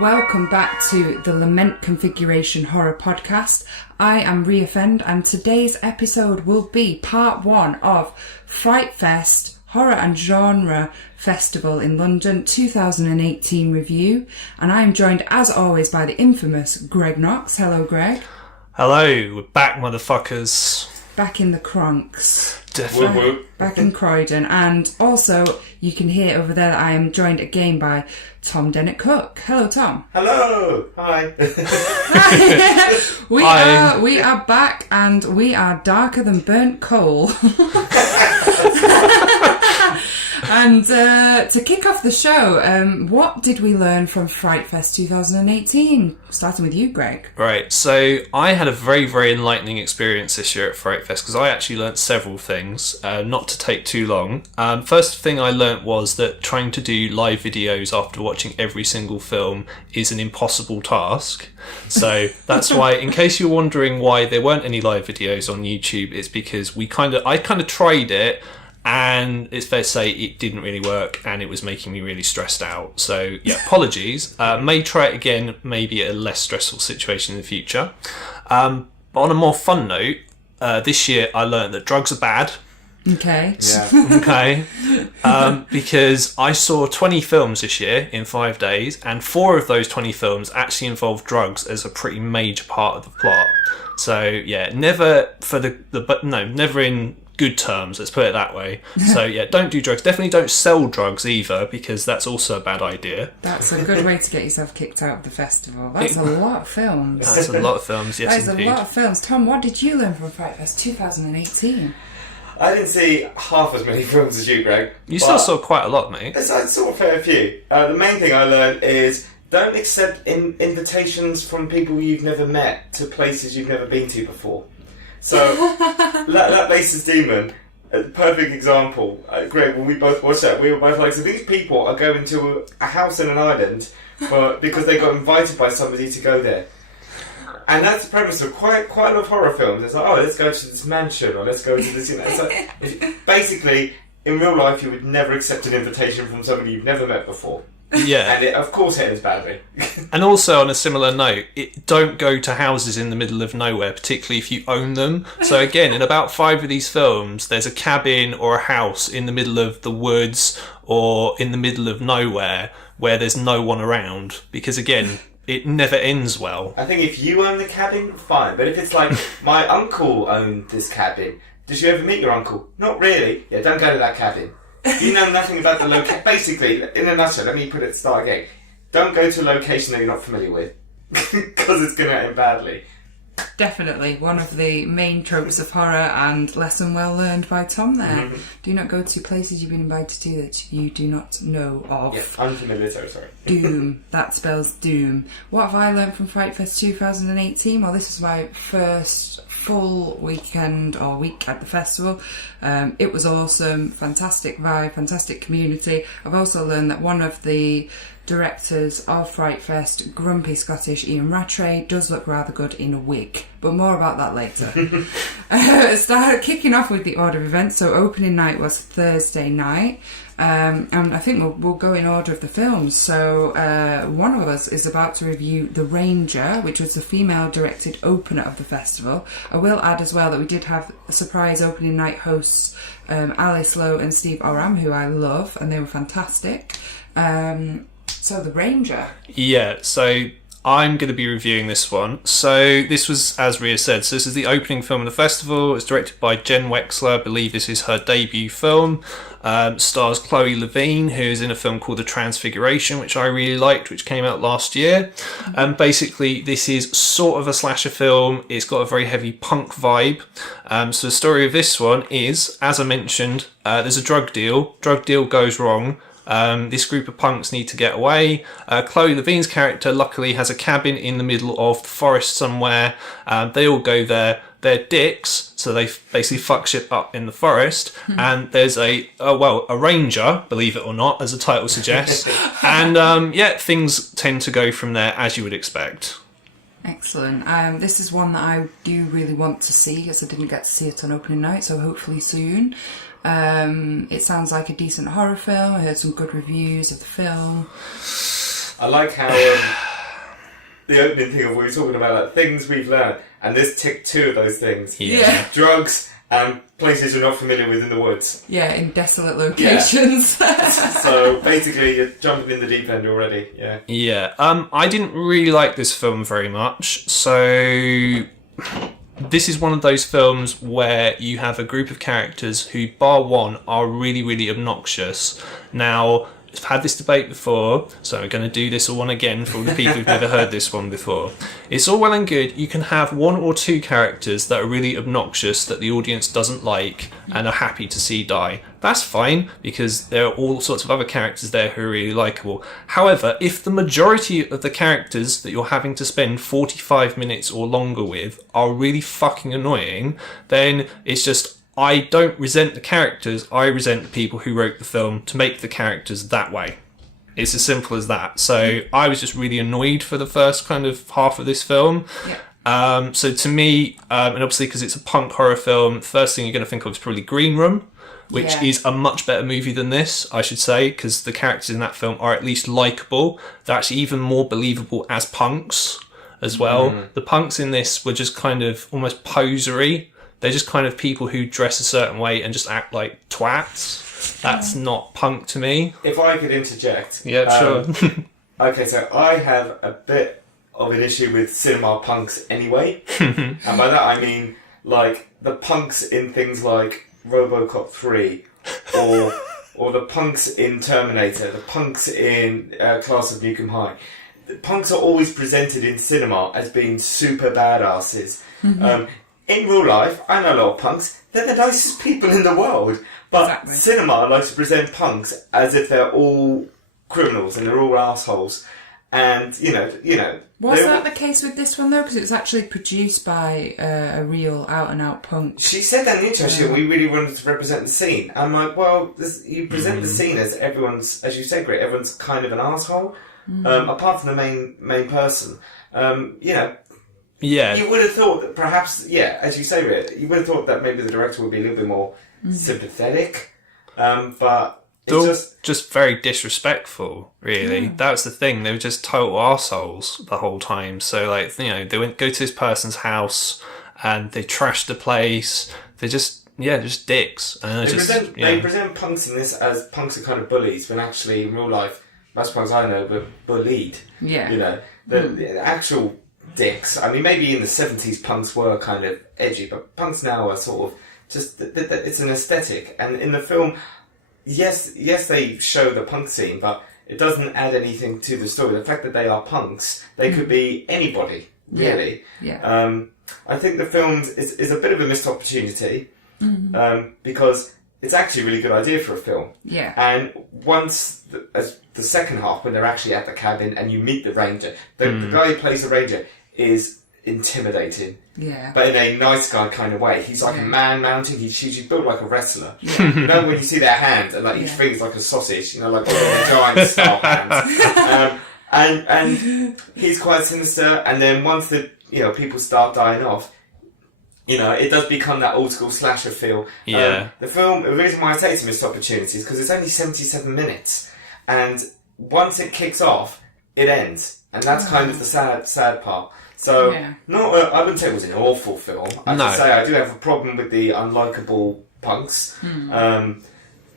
Welcome back to the Lament Configuration Horror Podcast. I am Reoffend, and today's episode will be part one of FrightFest Horror and Genre Festival in London 2018 review. And I am joined, as always, by the infamous Greg Knox. Hello, Greg. Hello, we're back, motherfuckers. Back in the Cronks. Definitely. Back in Croydon. And also, you can hear over there that I am joined again by Tom Dennett-Cook. Hello, Tom. Hello. Hi. We are back, and we are darker than burnt coal. And to kick off the show, what did we learn from FrightFest 2018? Starting with you, Greg. Right, so I had a very, very enlightening experience this year at FrightFest because I actually learnt several things, not to take too long. First thing I learnt was that trying to do live videos after watching every single film is an impossible task. So that's why, in case you're wondering why there weren't any live videos on YouTube, it's because I kind of tried it, and it's fair to say it didn't really work, and it was making me really stressed out. So yeah, apologies. May try it again, maybe at a less stressful situation in the future. But on a more fun note, this year I learned that drugs are bad. Okay. Yeah. Okay. Because I saw 20 films this year in 5 days, and 4 of those 20 films actually involved drugs as a pretty major part of the plot. So yeah, never never in good terms, let's put it that way. So yeah, don't do drugs. Definitely don't sell drugs either, because that's also a bad idea. That's a good way to get yourself kicked out of the festival. That's a lot of films. That's a lot of films, yes, indeed. That is a lot of films. Tom, what did you learn from FrightFest 2018? I didn't see half as many films as you, Greg. You still saw quite a lot, mate. I saw a fair few. The main thing I learned is don't accept invitations from people you've never met to places you've never been to before. So, Laplace's Demon, a perfect example. Greg, when we both watched that, we were both like, so these people are going to a house in an island because they got invited by somebody to go there. And that's the premise of quite a lot of horror films. It's like, oh, let's go to this mansion, or let's go to this, It's like, basically, in real life, you would never accept an invitation from somebody you've never met before. Yeah. And it, of course, it ends badly. And also, on a similar note, don't go to houses in the middle of nowhere, particularly if you own them. So again, in about 5 of these films, there's a cabin or a house in the middle of the woods or in the middle of nowhere where there's no one around. Because again, it never ends well. I think if you own the cabin, fine. But if it's like, my uncle owned this cabin, did you ever meet your uncle? Not really. Yeah, don't go to that cabin. You know nothing about the location. Basically, in a nutshell, let me start again. Don't go to a location that you're not familiar with, because it's going to end badly. Definitely one of the main tropes of horror, and lesson well learned by Tom there. Mm-hmm. Do not go to places you've been invited to that you do not know of. Yes, unfamiliar territory. Doom. That spells doom. What have I learned from FrightFest 2018? Well, this is my first full weekend or week at the festival. It was awesome, fantastic vibe, fantastic community. I've also learned that one of the directors of FrightFest, grumpy Scottish Ian Rattray, does look rather good in a wig, but more about that later. Started kicking off with the order of events. So opening night was Thursday night, and I think we'll go in order of the films. So one of us is about to review The Ranger, which was the female-directed opener of the festival. I will add as well that we did have a surprise opening night hosts, Alice Lowe and Steve Oram, who I love, and they were fantastic. So The Ranger. Yeah, so I'm going to be reviewing this one. So this was, as Ria said, so this is the opening film of the festival. It's directed by Jen Wexler. I believe this is her debut film. Stars Chloe Levine, who's in a film called The Transfiguration, which I really liked, which came out last year. And basically, this is sort of a slasher film. It's got a very heavy punk vibe. So the story of this one is, as I mentioned, there's a drug deal. Drug deal goes wrong. This group of punks need to get away. Chloe Levine's character luckily has a cabin in the middle of the forest somewhere. They all go there. They're dicks, so they basically fuck shit up in the forest. And there's a ranger, believe it or not, as the title suggests. And things tend to go from there as you would expect. Excellent. This is one that I do really want to see, as I didn't get to see it on opening night, so hopefully soon. It sounds like a decent horror film. I heard some good reviews of the film. I like how the opening thing of we were talking about, like, things we've learned, and this ticked 2 of those things. Yeah. Drugs and places you're not familiar with in the woods. Yeah, in desolate locations. So basically, you're jumping in the deep end already. Yeah. Yeah. I didn't really like this film very much. So this is one of those films where you have a group of characters who, bar one, are really, really obnoxious. Now, I've had this debate before, so I'm going to do this one again for all the people who've never heard this one before. It's all well and good. You can have 1 or 2 characters that are really obnoxious that the audience doesn't like and are happy to see die. That's fine, because there are all sorts of other characters there who are really likeable. However, if the majority of the characters that you're having to spend 45 minutes or longer with are really fucking annoying, then it's just... I don't resent the characters, I resent the people who wrote the film to make the characters that way. It's as simple as that. So I was just really annoyed for the first kind of half of this film. Yeah. So to me, and obviously because it's a punk horror film, the first thing you're going to think of is probably Green Room, which is a much better movie than this, I should say, because the characters in that film are at least likeable. They're actually even more believable as punks as well. The punks in this were just kind of almost posery. They're just kind of people who dress a certain way and just act like twats. That's not punk to me. If I could interject. Yeah, sure. Okay, so I have a bit of an issue with cinema punks anyway. And by that I mean, like, the punks in things like RoboCop 3 or the punks in Terminator, the punks in Class of Nukem High. The punks are always presented in cinema as being super badasses. In real life, I know a lot of punks. They're the nicest people in the world. But cinema likes to present punks as if they're all criminals and they're all assholes. And, you know... Was that the case with this one, though? Because it was actually produced by a real out-and-out punk. She said that in the intro, we really wanted to represent the scene. I'm like, well, you present the scene as everyone's, as you said, Greg, everyone's kind of an asshole. Apart from the main person. Yeah. You would have thought that perhaps, as you say, Ria, you would have thought that maybe the director would be a little bit more sympathetic, but it's just very disrespectful, really. That was the thing. They were just total arseholes the whole time. So, like, they go to this person's house and they trash the place. They're just dicks. And they present punks in this as punks are kind of bullies, when actually in real life, most punks I know were bullied. Yeah. The actual dicks. I mean, maybe in the 70s punks were kind of edgy, but punks now are sort of just... it's an aesthetic. And in the film, yes, they show the punk scene, but it doesn't add anything to the story. The fact that they are punks, they could be anybody, really. Yeah. I think the film is a bit of a missed opportunity, because it's actually a really good idea for a film. Yeah. And once the second half, when they're actually at the cabin and you meet the ranger, the guy who plays the ranger is intimidating. Yeah. But in a nice guy kind of way. He's like a man mountain. She's built like a wrestler. Yeah. When you see their hands, and like each finger's like a sausage, like giant style hands. And he's quite sinister. And then once the people start dying off, it does become that old school slasher feel. Yeah. The reason why I say it's a missed opportunity is because it's only 77 minutes. And once it kicks off, it ends. And that's kind of the sad part. So, I wouldn't say it was an awful film. I would say I do have a problem with the unlikable punks. I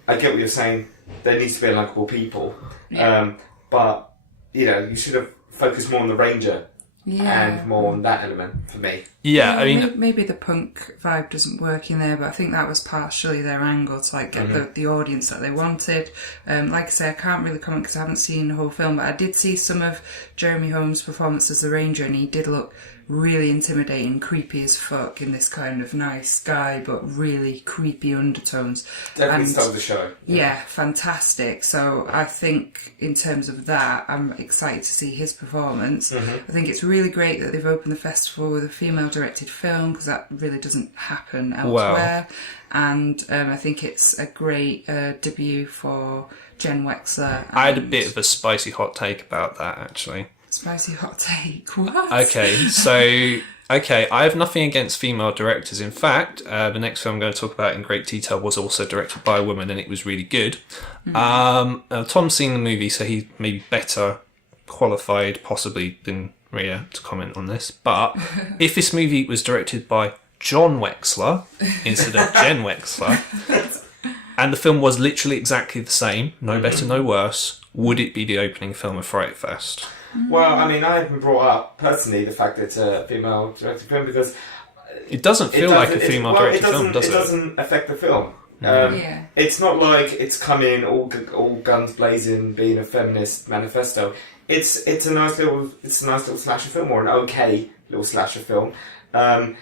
get what you're saying. There needs to be unlikable people. Yeah. But, you should have focused more on the ranger. And more on that element for me. Yeah, I mean... Maybe the punk vibe doesn't work in there, but I think that was partially their angle to get the audience that they wanted. Like I say, I can't really comment because I haven't seen the whole film, but I did see some of Jeremy Holmes' performance as the ranger, and he did look really intimidating, creepy as fuck in this kind of nice guy, but really creepy undertones. Definitely stole the show. Yeah, fantastic. So I think in terms of that, I'm excited to see his performance. I think it's really great that they've opened the festival with a female-directed film, because that really doesn't happen elsewhere. And I think it's a great debut for Jen Wexler. I had a bit of a spicy hot take about that, actually. Spicy hot take. What? Okay, I have nothing against female directors. In fact, the next film I'm going to talk about in great detail was also directed by a woman, and it was really good. Tom's seen the movie, so he may be better qualified, possibly, than Ria to comment on this, but if this movie was directed by John Wexler instead of Jen Wexler, and the film was literally exactly the same, no better, no worse, would it be the opening film of FrightFest? Well, I mean, I haven't brought up, personally, the fact that it's a female-directed film because... It doesn't feel like a female-directed film, does it? It doesn't affect the film. It's not like it's come in all guns blazing, being a feminist manifesto. It's a nice little slasher film, or an okay little slasher film, and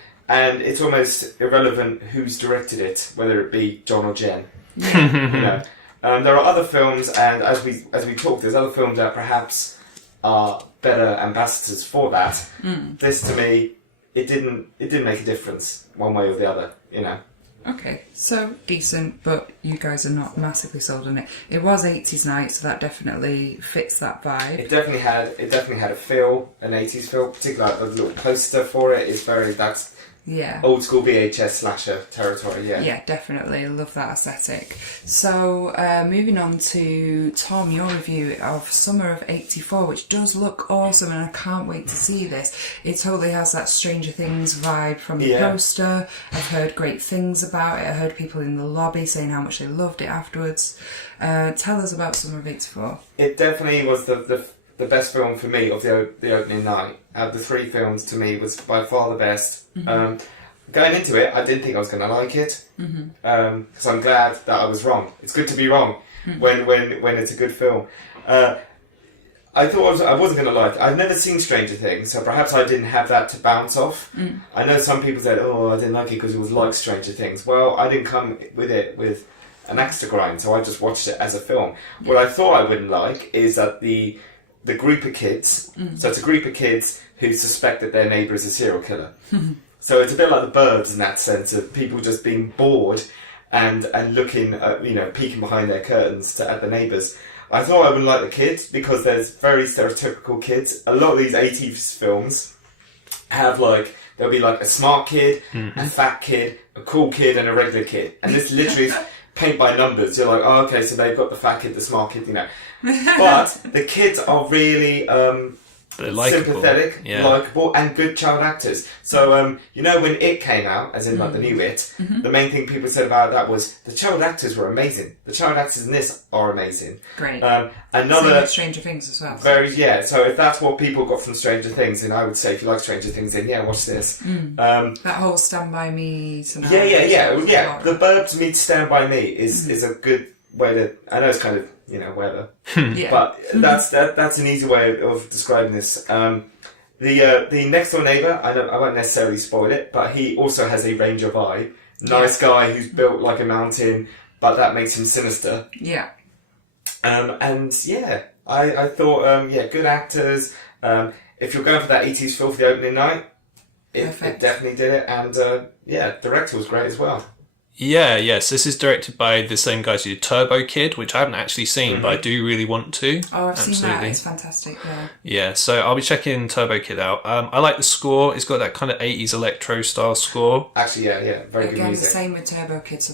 it's almost irrelevant who's directed it, whether it be John or Jen. There are other films, and as we talk, there's other films that perhaps are better ambassadors for that. This, to me, it didn't make a difference one way or the other. Okay, so decent, but you guys are not massively sold on it. It was 80s night, so that definitely fits that vibe. It definitely had a feel, an 80s feel, particularly the little poster for it is that's old school VHS slasher territory. Yeah, definitely. I love that aesthetic. So, moving on to Tom, your review of Summer of '84, which does look awesome, and I can't wait to see this. It totally has that Stranger Things vibe from the poster. I've heard great things about it. I heard people in the lobby saying how much they loved it afterwards. Tell us about Summer of '84. It definitely was the best film for me of the opening night. Out of the three films, to me, was by far the best. Going into it, I didn't think I was going to like it, because I'm glad that I was wrong. It's good to be wrong when it's a good film. I thought I wasn't going to like it. I've never seen Stranger Things, so perhaps I didn't have that to bounce off. I know some people said, I didn't like it because it was like Stranger Things. Well, I didn't come with it with an axe to grind, so I just watched it as a film. What I thought I wouldn't like is that the group of kids, so it's a group of kids who suspect that their neighbour is a serial killer. So it's a bit like the Burbs in that sense of people just being bored and looking at, peeking behind their curtains at the neighbours. I thought I wouldn't like the kids because there's very stereotypical kids. A lot of these 80s films have there'll be a smart kid, a fat kid, a cool kid and a regular kid. And this literally is paint by numbers. You're like, oh, okay, so they've got the fat kid, the smart kid, But the kids are really sympathetic, likeable, and good child actors. So, when It came out, as in the new It, the main thing people said about that was the child actors were amazing. The child actors in this are amazing. Great. Another Stranger Things as well. So if that's what people got from Stranger Things, then I would say if you like Stranger Things, then watch this. That whole Stand By Me tonight. Yeah. The Burbs meets Stand By Me is a good way to. I know it's kind of weather, but that's an easy way of describing this. The next door neighbour, I won't necessarily spoil it, but he also has a Ranger vibe. Nice guy who's built like a mountain, but that makes him sinister. Yeah. I thought, good actors. If you're going for that 80s feel for the opening night, it definitely did it. And director was great as well. Yes, this is directed by the same guys who did Turbo Kid, which I haven't actually seen, but I do really want to. Oh, I've seen that. It's fantastic, Yeah, so I'll be checking Turbo Kid out. I like the score. It's got that kind of 80s electro style score. Actually, very good music. The same with Turbo Kid, so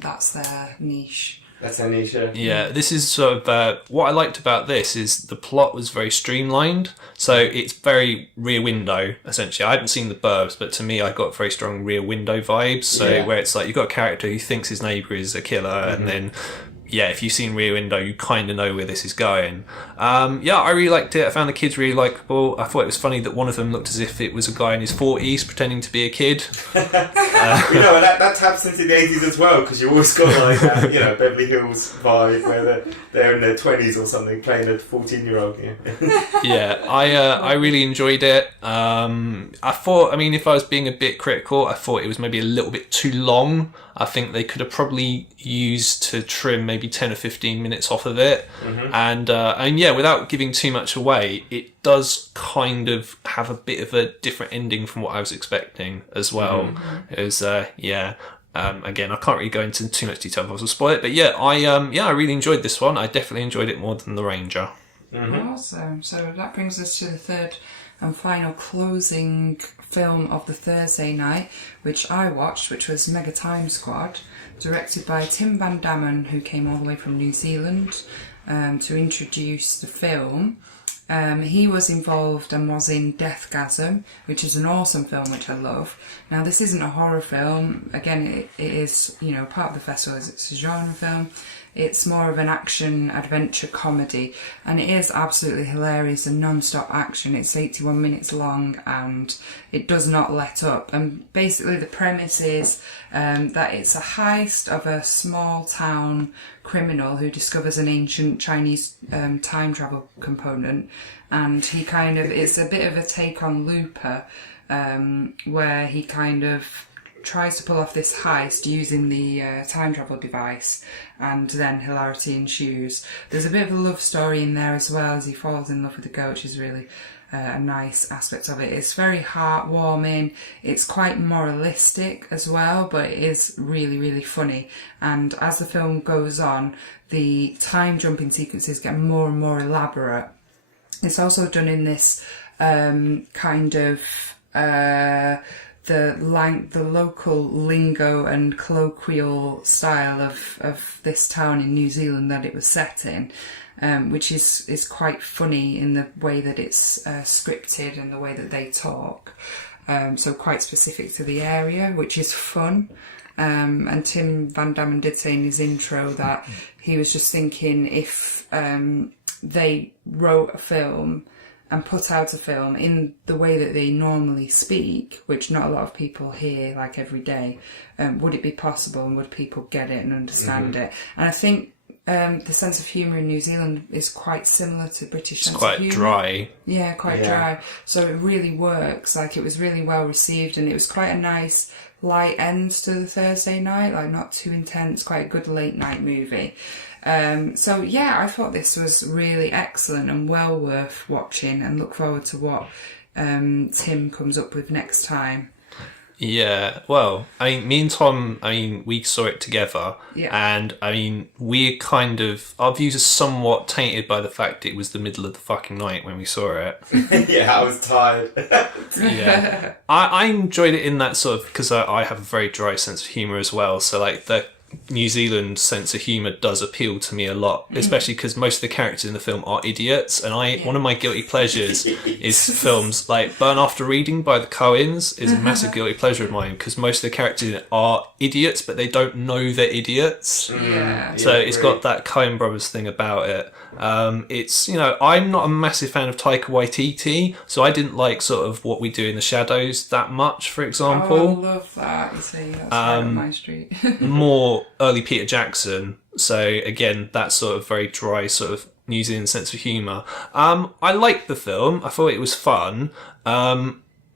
that's their niche. That's their niche, Yeah, this is sort of... what I liked about this is the plot was very streamlined. So it's very Rear Window, essentially. I hadn't seen the Burbs, but to me, I got very strong Rear Window vibes. So where it's like you've got a character who thinks his neighbour is a killer, and then... if you've seen Rear Window, you kind of know where this is going. I really liked it. I found the kids really likeable. I thought it was funny that one of them looked as if it was a guy in his 40s pretending to be a kid. That taps into the 80s as well, because you always got Beverly Hills vibe where they're in their 20s or something playing a 14-year-old. I really enjoyed it. I thought, if I was being a bit critical, I thought it was maybe a little bit too long. I think they could have probably used to trim maybe 10 or 15 minutes off of it. And without giving too much away, it does kind of have a bit of a different ending from what I was expecting as well. It was, again, I can't really go into too much detail if I was to spoil it, but I really enjoyed this one. I definitely enjoyed it more than The Ranger. Awesome. So that brings us to the third and final closing film of the Thursday night, which I watched, which was Mega Time Squad, directed by Tim Van Damme, who came all the way from New Zealand to introduce the film. He was involved and was in Deathgasm, which is an awesome film which I love. Now, this isn't a horror film. Again, it is, part of the festival is it's a genre film. It's more of an action-adventure comedy, and it is absolutely hilarious and non-stop action. It's 81 minutes long, and it does not let up. And basically the premise is that it's a heist of a small-town criminal who discovers an ancient Chinese time travel component, and it's a bit of a take on Looper, where he kind of tries to pull off this heist using the time travel device, and then hilarity ensues. There's a bit of a love story in there as well, as he falls in love with the goat, which is really a nice aspect of it. It's very heartwarming, it's quite moralistic as well, but it is really, really funny. And as the film goes on, the time jumping sequences get more and more elaborate. It's also done in this kind of the local lingo and colloquial style of this town in New Zealand that it was set in, which is quite funny in the way that it's scripted and the way that they talk. So quite specific to the area, which is fun. And Tim Van Damme did say in his intro that he was just thinking if they wrote a film and put out a film in the way that they normally speak, which not a lot of people hear like every day, would it be possible, and would people get it and understand it? And I think the sense of humour in New Zealand is quite similar to British sense of humour. It's quite dry. Yeah, quite dry. So it really works. Like, it was really well received, and it was quite a nice light end to the Thursday night, like not too intense, quite a good late night movie. So yeah, I thought this was really excellent and well worth watching, and look forward to what Tim comes up with next time. Yeah, well, me and Tom, we saw it together, and our views are somewhat tainted by the fact it was the middle of the fucking night when we saw it. Yeah, I was tired. Yeah, I enjoyed it in that sort of, because I have a very dry sense of humour as well, so like the New Zealand sense of humour does appeal to me a lot, especially because most of the characters in the film are idiots, and one of my guilty pleasures is films like Burn After Reading by the Coens is a massive guilty pleasure of mine, because most of the characters in it are idiots, but they don't know they're idiots. So it's got that Coen Brothers thing about it. It's, I'm not a massive fan of Taika Waititi, so I didn't like sort of What We Do in the Shadows that much, for example. Oh, I love that. You see, that's right up my street. More early Peter Jackson, so again, that sort of very dry sort of New Zealand sense of humour. I liked the film, I thought it was fun.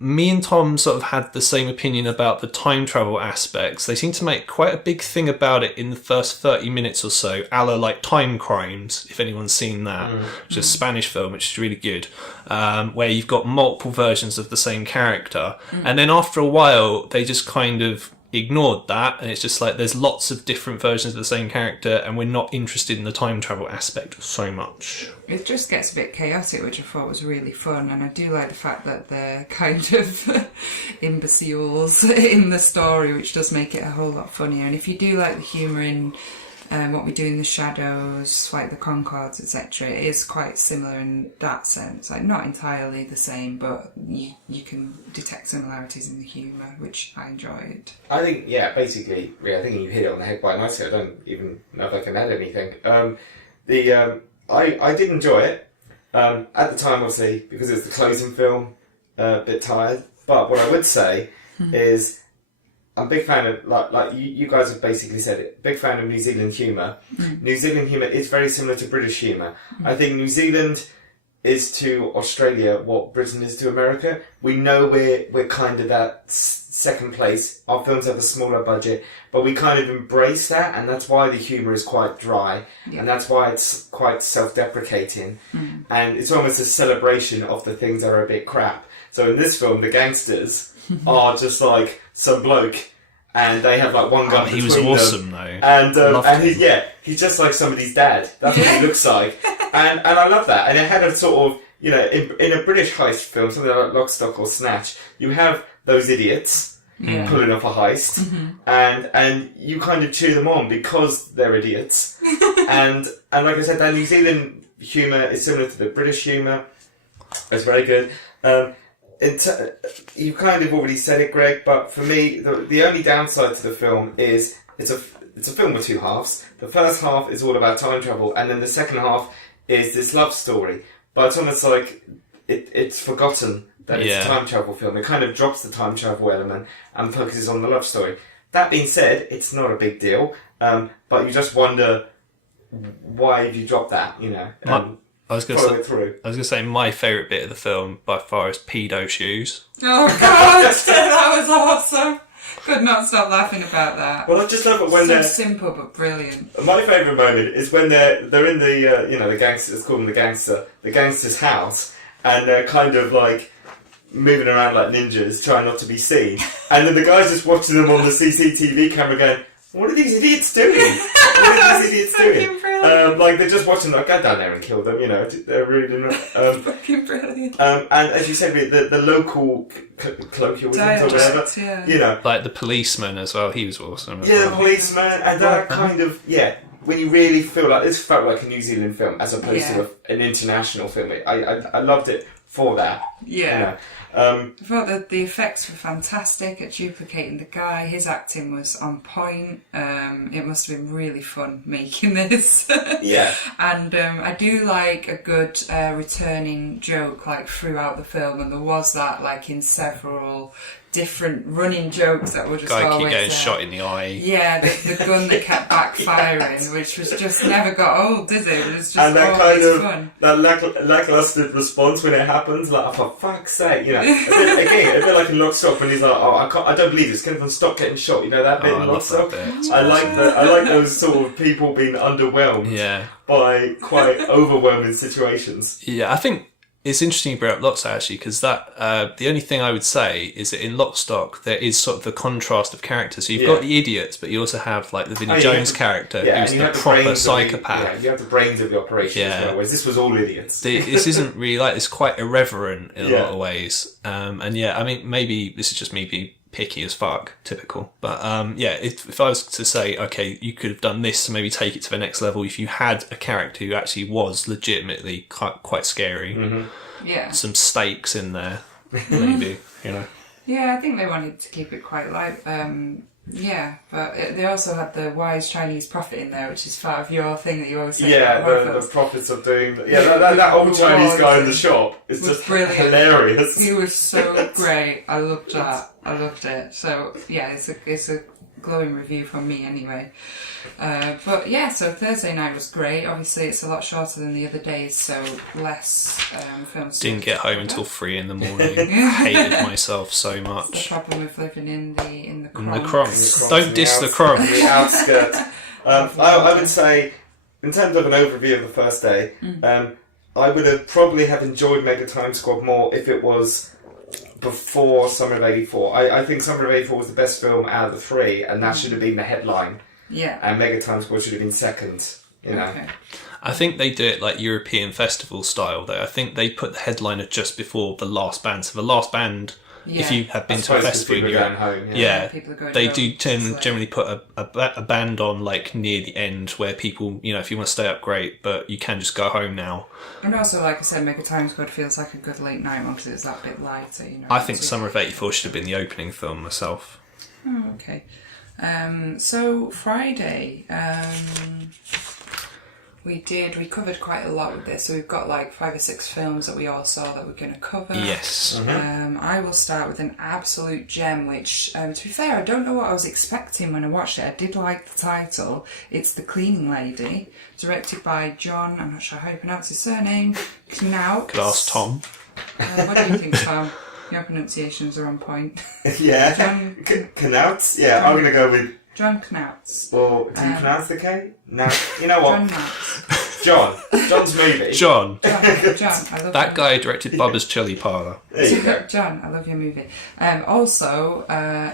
Me and Tom sort of had the same opinion about the time travel aspects. They seem to make quite a big thing about it in the first 30 minutes or so, a la like Time Crimes, if anyone's seen that, which is a Spanish film, which is really good, where you've got multiple versions of the same character. And then after a while, they just kind of ignored that, and it's just like there's lots of different versions of the same character, and we're not interested in the time travel aspect so much. It just gets a bit chaotic, which I thought was really fun, and I do like the fact that they're kind of imbeciles in the story, which does make it a whole lot funnier. And if you do like the humour in What We Do in the Shadows, like the Concords, etc., it is quite similar in that sense. Like, not entirely the same, but you can detect similarities in the humour, which I enjoyed. I think, basically, I think you hit it on the head quite nicely. I don't even know if I can add anything. I did enjoy it. At the time, obviously, because it was the closing film, a bit tired. But what I would say is, I'm a big fan of, like you guys have basically said it, big fan of New Zealand humour. New Zealand humour is very similar to British humour. I think New Zealand is to Australia what Britain is to America. We know we're kind of that second place. Our films have a smaller budget, but we kind of embrace that, and that's why the humour is quite dry, and that's why it's quite self-deprecating, and it's almost a celebration of the things that are a bit crap. So in this film, the gangsters are just like some bloke, and they have like one gun between them. He was awesome though. And he's just like somebody's dad. That's what he looks like. And I love that. And it had a sort of, in a British heist film, something like Lock, Stock or Snatch, you have those idiots pulling off a heist, and you kind of cheer them on because they're idiots. and like I said, that New Zealand humour is similar to the British humour. It's very good. You kind of already said it, Greg, but for me, the only downside to the film is it's a film with two halves. The first half is all about time travel, and then the second half is this love story. But it's almost like it's forgotten that it's a time travel film. It kind of drops the time travel element and focuses on the love story. That being said, it's not a big deal, but you just wonder why have you dropped that, you know? I was going to say my favourite bit of the film by far is pedo shoes. Oh god, that was awesome. Could not stop laughing about that. Well, I just love it when so they're simple but brilliant. My favourite moment is when they're in the the gangster. Let's call them the gangster's house, and they're kind of like moving around like ninjas, trying not to be seen. And then the guy's just watching them on the CCTV camera, going, "What are these idiots doing? What are these idiots doing?" Like they're just watching, like, go down there and kill them. You know, they're really not. Fucking brilliant. And as you said, the local colloquialisms or whatever. Yeah. You know, like the policeman as well. He was awesome. Yeah, the policeman, and that kind of when you really feel like this felt like a New Zealand film as opposed to an international film. I loved it for that. Yeah. You know. I thought that the effects were fantastic at duplicating the guy. His acting was on point. It must have been really fun making this. Yeah. And I do like a good returning joke like throughout the film, and there was that like in several different running jokes that were just guy always keep getting shot in the eye. Yeah, the gun that kept backfiring, which was just never got old, did it? It was just and that always kind of fun. that lackluster response when it happens, like, oh, for fuck's sake, you know. A bit like in Lock, Stock when he's like, oh, I don't believe this. Can everyone stop getting shot? You know that bit in Lock, Stock. I like those sort of people being underwhelmed by quite overwhelming situations. Yeah, I think it's interesting you brought up Lock, Stock actually, because that the only thing I would say is that in Lock, Stock there is sort of the contrast of characters. So you've got the idiots, but you also have like the Vinnie Jones character, who's the proper psychopath. You have the brains of the operation as well, whereas this was all idiots. This isn't really like, it's quite irreverent in a lot of ways. And I mean, maybe this is just me being picky as fuck, typical. But if I was to say, okay, you could have done this to maybe take it to the next level if you had a character who actually was legitimately quite scary. Mm-hmm. Yeah. Some stakes in there, maybe, you know. Yeah, I think they wanted to keep it quite light. But they also had the wise Chinese prophet in there, which is part of your thing that you always say. Yeah, the prophets of doing. That old Chinese guy in the shop is just brilliant. Hilarious. He was so great. I loved that. I loved it. So yeah, it's a glowing review from me anyway. So Thursday night was great. Obviously, it's a lot shorter than the other days, so less films. Didn't get home until 3 a.m. Hated myself so much. That's the problem with living in the Bronx. Don't diss the Bronx. The outskirts. I would say, in terms of an overview of the first day, I would have probably enjoyed Mega Time Squad more if it was before Summer of '84. I think Summer of '84 was the best film out of the three, and that should have been the headline. Yeah. And Mega Time Squad should have been second. You know. Okay. I think they do it like European festival style, though. I think they put the headliner just before the last band. So the last band, if you have been to a festival in Europe, they do generally put a band on like near the end where people, you know, if you want to stay up, great, but you can just go home now. And also, like I said, Mega Time Squad feels like a good late night one because it's that bit lighter, you know. I think Summer of '84 should have been the opening film myself. Oh, okay. So Friday, we covered quite a lot with this, so we've got like 5 or 6 films that we all saw that we're going to cover. Yes. I will start with an absolute gem, which, to be fair, I don't know what I was expecting when I watched it. I did like the title. It's The Cleaning Lady, directed by John, I'm not sure how you pronounce his surname, Knaut. Could ask Tom. What do you think, Tom? Your pronunciations are on point. Yeah. John Knauts? Yeah, I'm going to go with... John Knauts. Or do you pronounce the K? No. You know what? John Knauts. John's movie. John, I love that guy directed Bubba's Chili Parlour. There you go. John, I love your movie. Also,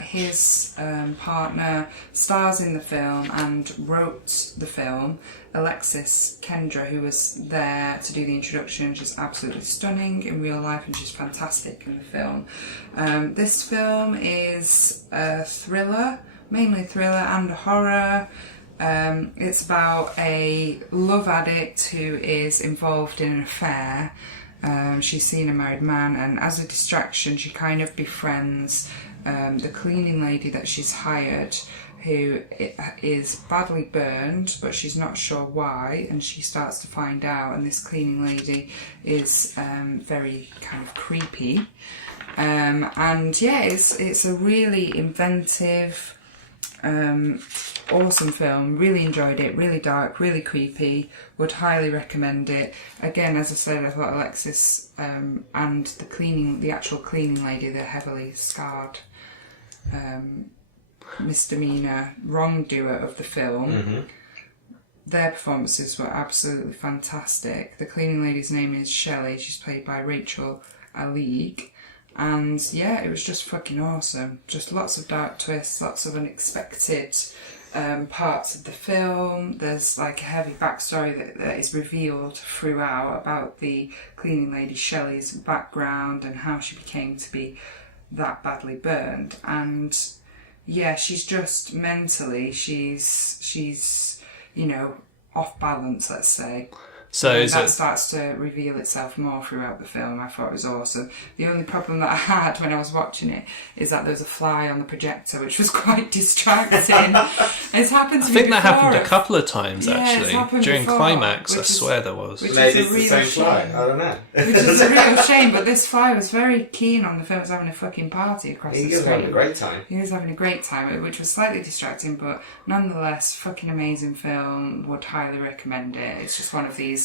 his partner stars in the film and wrote the film, Alexis Kendra, who was there to do the introduction. She's absolutely stunning in real life and she's fantastic in the film. This film is a thriller, mainly thriller and horror. It's about a love addict who is involved in an affair She's seen a married man, and as a distraction, she kind of befriends the cleaning lady that she's hired, who is badly burned, but she's not sure why, and she starts to find out, and this cleaning lady is very kind of creepy. And yeah, it's a really inventive, awesome film. Really enjoyed it. Really dark, really creepy. Would highly recommend it. Again, as I said, I thought Alexis and the actual cleaning lady, the heavily scarred misdemeanor wrongdoer of the film, their performances were absolutely fantastic. The cleaning lady's name is Shelley. She's played by Rachel Alig. And yeah, it was just fucking awesome. Just lots of dark twists, lots of unexpected parts of the film. There's like a heavy backstory that is revealed throughout about the cleaning lady Shelley's background and how she became to be that badly burned. And yeah, she's just mentally, she's you know, off balance, let's say. So that starts to reveal itself more throughout the film. I thought it was awesome. The only problem that I had when I was watching it is that there was a fly on the projector, which was quite distracting. It's happened to me before. that happened a couple of times, actually. During before, climax, I swear there was. Maybe it's the same fly. I don't know. Which is a real shame, but this fly was very keen on the film. He was having a fucking party across the screen. He was having a great time. He was having a great time, which was slightly distracting, but nonetheless, fucking amazing film. Would highly recommend it. It's just one of these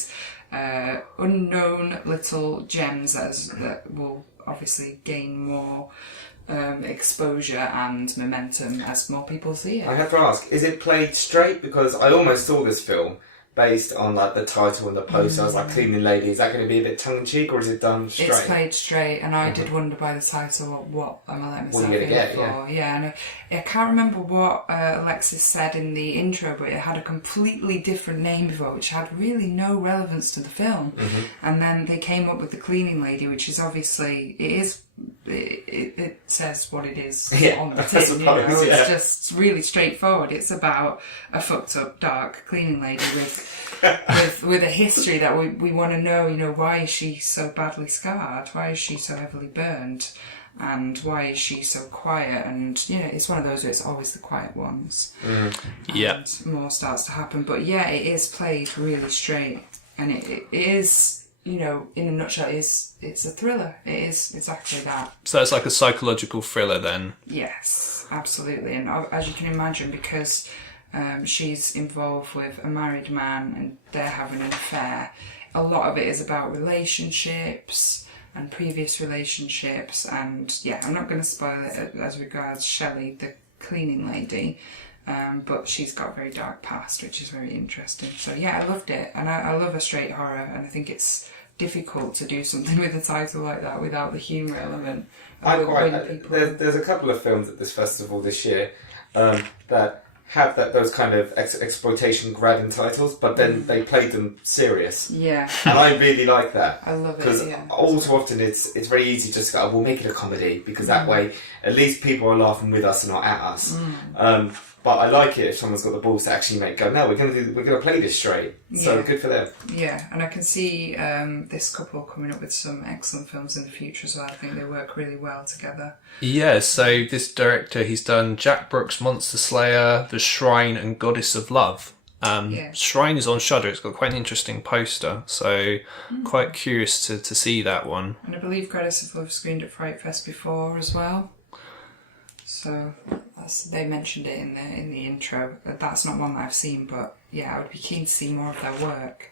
unknown little gems that will obviously gain more exposure and momentum as more people see it. I have to ask, is it played straight? Because I almost saw this film based on like the title and the poster. I was like, cleaning lady, is that going to be a bit tongue-in-cheek or is it done straight? It's played straight, and I did wonder by the title what am I letting myself in for. Yeah, and I can't remember what Alexis said in the intro, but it had a completely different name before, which had really no relevance to the film. And then they came up with the cleaning lady, which is obviously, it says what it is on the tin. It's just really straightforward. It's about a fucked up dark cleaning lady with a history that we want to know. You know, why is she so badly scarred? Why is she so heavily burned? And why is she so quiet? And you know, it's one of those where it's always the quiet ones. And more starts to happen. But yeah, it is played really straight, and it is. You know, in a nutshell, it's a thriller. It is exactly that. So it's like a psychological thriller then? Yes, absolutely. And as you can imagine, because she's involved with a married man and they're having an affair, a lot of it is about relationships and previous relationships. And yeah, I'm not going to spoil it as regards Shelley, the cleaning lady. But she's got a very dark past, which is very interesting. So yeah, I loved it, and I love a straight horror, and I think it's difficult to do something with a title like that without the humour element. There's a couple of films at this festival this year that have those kind of exploitation grabbing titles, but then they played them serious. Yeah. And I really like that. I love it, because all too often it's very easy just to go, we'll make it a comedy, because that way at least people are laughing with us and not at us. But I like it if someone's got the balls to actually go, no, we're gonna play this straight. So good for them. Yeah, and I can see this couple coming up with some excellent films in the future as well. I think they work really well together. Yeah, so this director, he's done Jack Brooks' Monster Slayer, The Shrine and Goddess of Love. Shrine is on Shudder. It's got quite an interesting poster, so quite curious to see that one. And I believe Goddess of Love screened at FrightFest before as well. So they mentioned it in the intro. That's not one that I've seen, but yeah, I would be keen to see more of their work.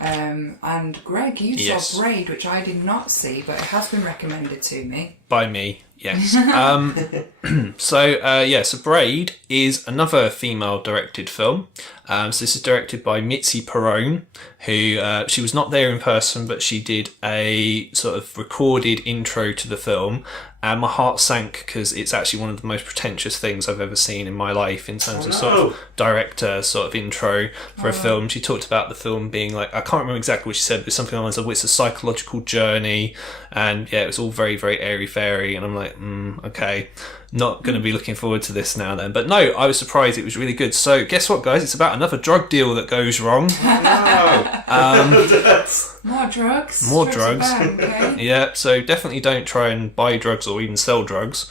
And Greg, you saw Braid, which I did not see, but it has been recommended to me. By me, yes. So Braid is another female-directed film. So this is directed by Mitzi Perrone, who she was not there in person, but she did a sort of recorded intro to the film. And my heart sank because it's actually one of the most pretentious things I've ever seen in my life in terms of sort of director sort of intro for a film. She talked about the film being like, I can't remember exactly what she said, but something along the lines of it's a psychological journey, and yeah, it was all very, very airy-fairy, and I'm like, okay, not going to be looking forward to this now then. But no, I was surprised, it was really good. So guess what, guys? It's about another drug deal that goes wrong. More drugs. More drugs. Are bad, okay? Yeah, so definitely don't try and buy drugs or even sell drugs.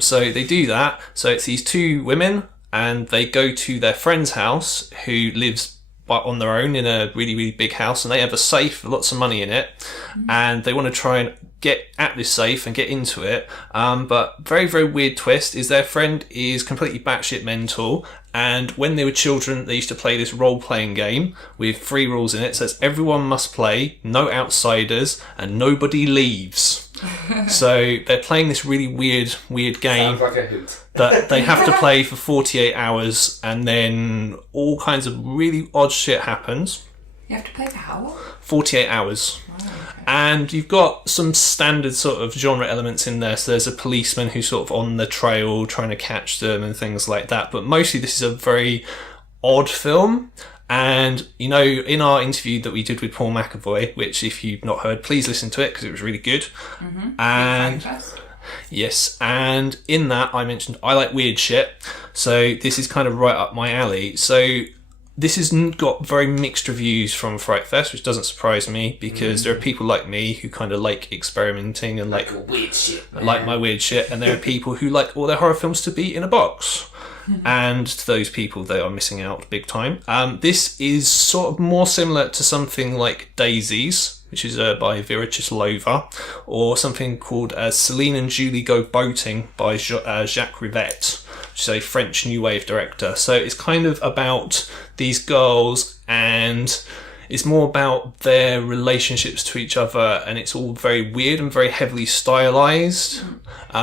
So they do that. So it's these two women, and they go to their friend's house who lives on their own in a really, really big house, and they have a safe with lots of money in it, and they want to try and get at this safe and get into it. But very, very weird twist is their friend is completely batshit mental, and when they were children, they used to play this role-playing game with 3 rules in it. It says everyone must play, no outsiders, and nobody leaves. So they're playing this really weird game. Sounds like a hoot. That they have to play for 48 hours, and then all kinds of really odd shit happens. You have to play for how long? 48 hours. Oh, okay. And you've got some standard sort of genre elements in there. So there's a policeman who's sort of on the trail trying to catch them and things like that. But mostly this is a very odd film. And, you know, in our interview that we did with Paul McAvoy, which if you've not heard, please listen to it because it was really good. And yes, and in that I mentioned I like weird shit. So this is kind of right up my alley. So this has got very mixed reviews from FrightFest, which doesn't surprise me because there are people like me who kind of like experimenting and like weird shit, man. Like my weird shit, and there are people who like all their horror films to be in a box. And to those people, they are missing out big time. This is sort of more similar to something like Daisies, which is by Vera Chislova, or something called Celine and Julie Go Boating by Jacques Rivette, which is a French New Wave director. So it's kind of about these girls, and it's more about their relationships to each other, and it's all very weird and very heavily stylized.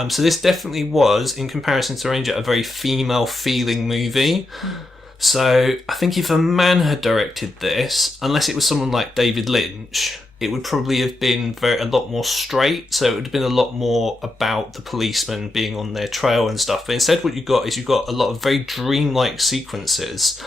So this definitely was, in comparison to Ranger, a very female-feeling movie. So I think if a man had directed this, unless it was someone like David Lynch, it would probably have been a lot more straight. So it would have been a lot more about the policemen being on their trail and stuff. But instead what you've got a lot of very dreamlike sequences.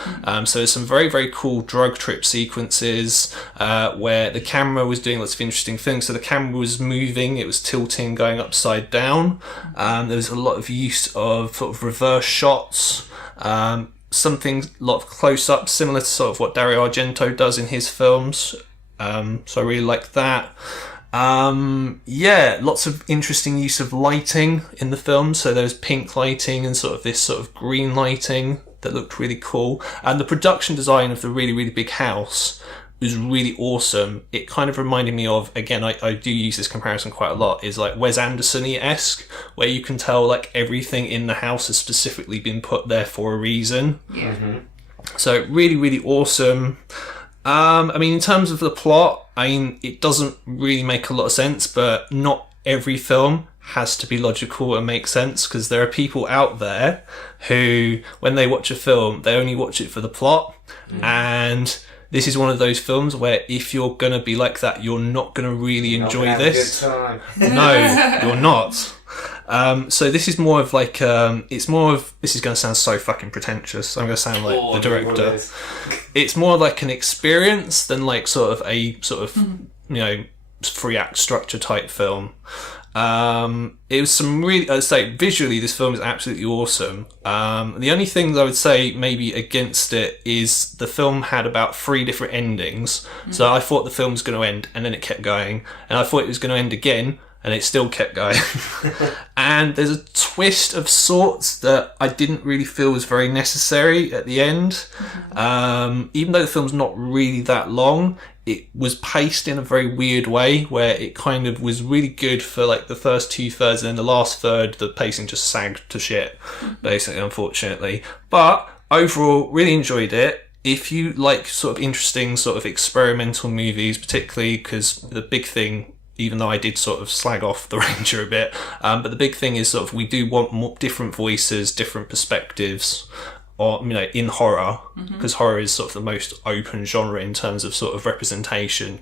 So there's some very, very cool drug trip sequences where the camera was doing lots of interesting things. So the camera was moving, it was tilting, going upside down. There was a lot of use of sort of reverse shots. A lot of close-ups, similar to sort of what Dario Argento does in his films. So I really like that. Lots of interesting use of lighting in the film. So there was pink lighting and sort of this sort of green lighting that looked really cool. And the production design of the really, really big house was really awesome. It kind of reminded me of, again, I do use this comparison quite a lot, is like Wes Anderson-esque, where you can tell like everything in the house has specifically been put there for a reason. Yeah. So really, really awesome. In terms of the plot, it doesn't really make a lot of sense, but not every film has to be logical and make sense, because there are people out there who, when they watch a film, they only watch it for the plot. And this is one of those films where if you're going to be like that, you're not going to really enjoy this. No, you're not. So this is more of like, this is going to sound so fucking pretentious. I'm going to sound like the director. It's more like an experience than like sort of a free act structure type film. It was some really, I'd say visually this film is absolutely awesome. The only thing I would say maybe against it is the film had about 3 different endings. So I thought the film was going to end and then it kept going, and I thought it was going to end again and it still kept going. And there's a twist of sorts that I didn't really feel was very necessary at the end. Even though the film's not really that long, it was paced in a very weird way where it kind of was really good for like the first 2/3, and then the last third the pacing just sagged to shit, basically, unfortunately. But overall, really enjoyed it. If you like sort of interesting sort of experimental movies, particularly because the big thing, even though I did sort of slag off The Ranger a bit, but the big thing is sort of we do want more different voices, different perspectives, or in horror, because horror is sort of the most open genre in terms of sort of representation.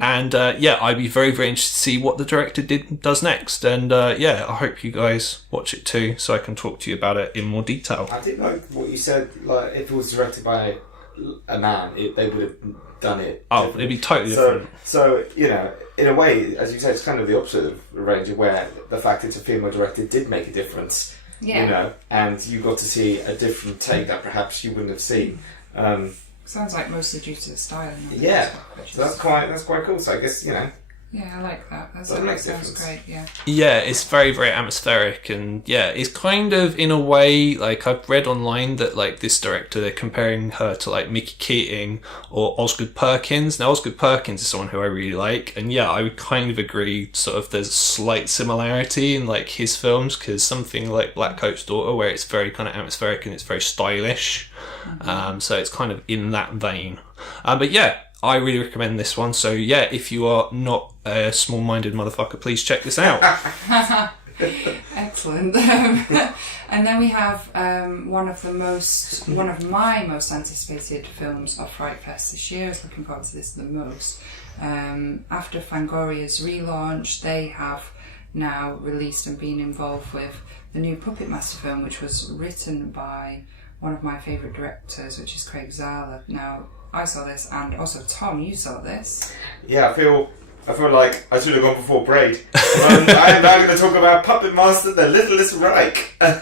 And I'd be very, very interested to see what the director does next. And I hope you guys watch it too, so I can talk to you about it in more detail. I did like what you said. Like, if it was directed by a man, they would have done it. Oh, it'd be totally different. So in a way, as you said, it's kind of the opposite of Ranger, where the fact it's a female director did make a difference. Yeah. And you got to see a different take that perhaps you wouldn't have seen. Sounds like mostly due to the styling. Yeah, so that's quite cool. So I guess, Yeah, I like that. That sounds great, yeah. Yeah, it's very, very atmospheric, and yeah, it's kind of, in a way, like, I've read online that, like, this director, they're comparing her to, like, Mickey Keating or Osgood Perkins. Now, Osgood Perkins is someone who I really like, and yeah, I would kind of agree, sort of, there's a slight similarity in, like, his films, because something like Black Coat's Daughter, where it's very kind of atmospheric and it's very stylish, so it's kind of in that vein. But yeah, I really recommend this one. So yeah, if you are not a small-minded motherfucker, please check this out. Excellent. And then we have one of my most anticipated films of FrightFest this year. I was looking forward to this the most. After Fangoria's relaunch, they have now released and been involved with the new Puppet Master film, which was written by one of my favourite directors, which is Craig Zahler. Now, I saw this, and also Tom, you saw this. Yeah, I feel like I should have gone before Braid. I am now going to talk about Puppet Master, the Littlest Reich. But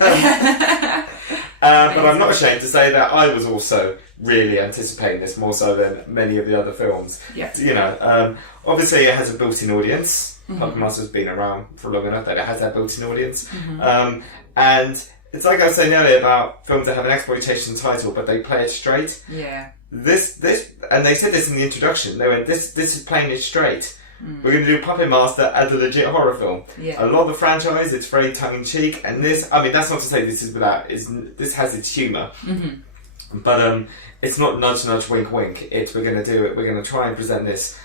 I'm not ashamed to say that I was also really anticipating this more so than many of the other films. Yeah. Obviously it has a built-in audience. Puppet Master's been around for long enough that it has that built-in audience. And it's like I was saying earlier about films that have an exploitation title, but they play it straight. Yeah. This, and they said this in the introduction. They went, "This is playing it straight. We're going to do Puppet Master as a legit horror film." Yeah. A lot of the franchise, it's very tongue in cheek, and this, I mean, that's not to say this is without. This has its humour, but it's not nudge nudge wink wink. We're going to do it. We're going to try and present this,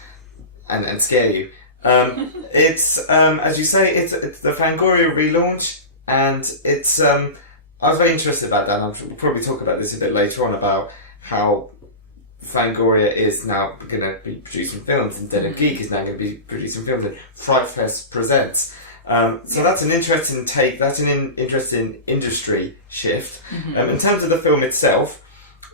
and scare you. It's as you say, it's the Fangoria relaunch, and it's I was very interested about that. And we'll probably talk about this a bit later on about how Fangoria is now going to be producing films, and Den of Geek is now going to be producing films, and FrightFest presents. So that's an interesting take. That's an interesting industry shift. In terms of the film itself,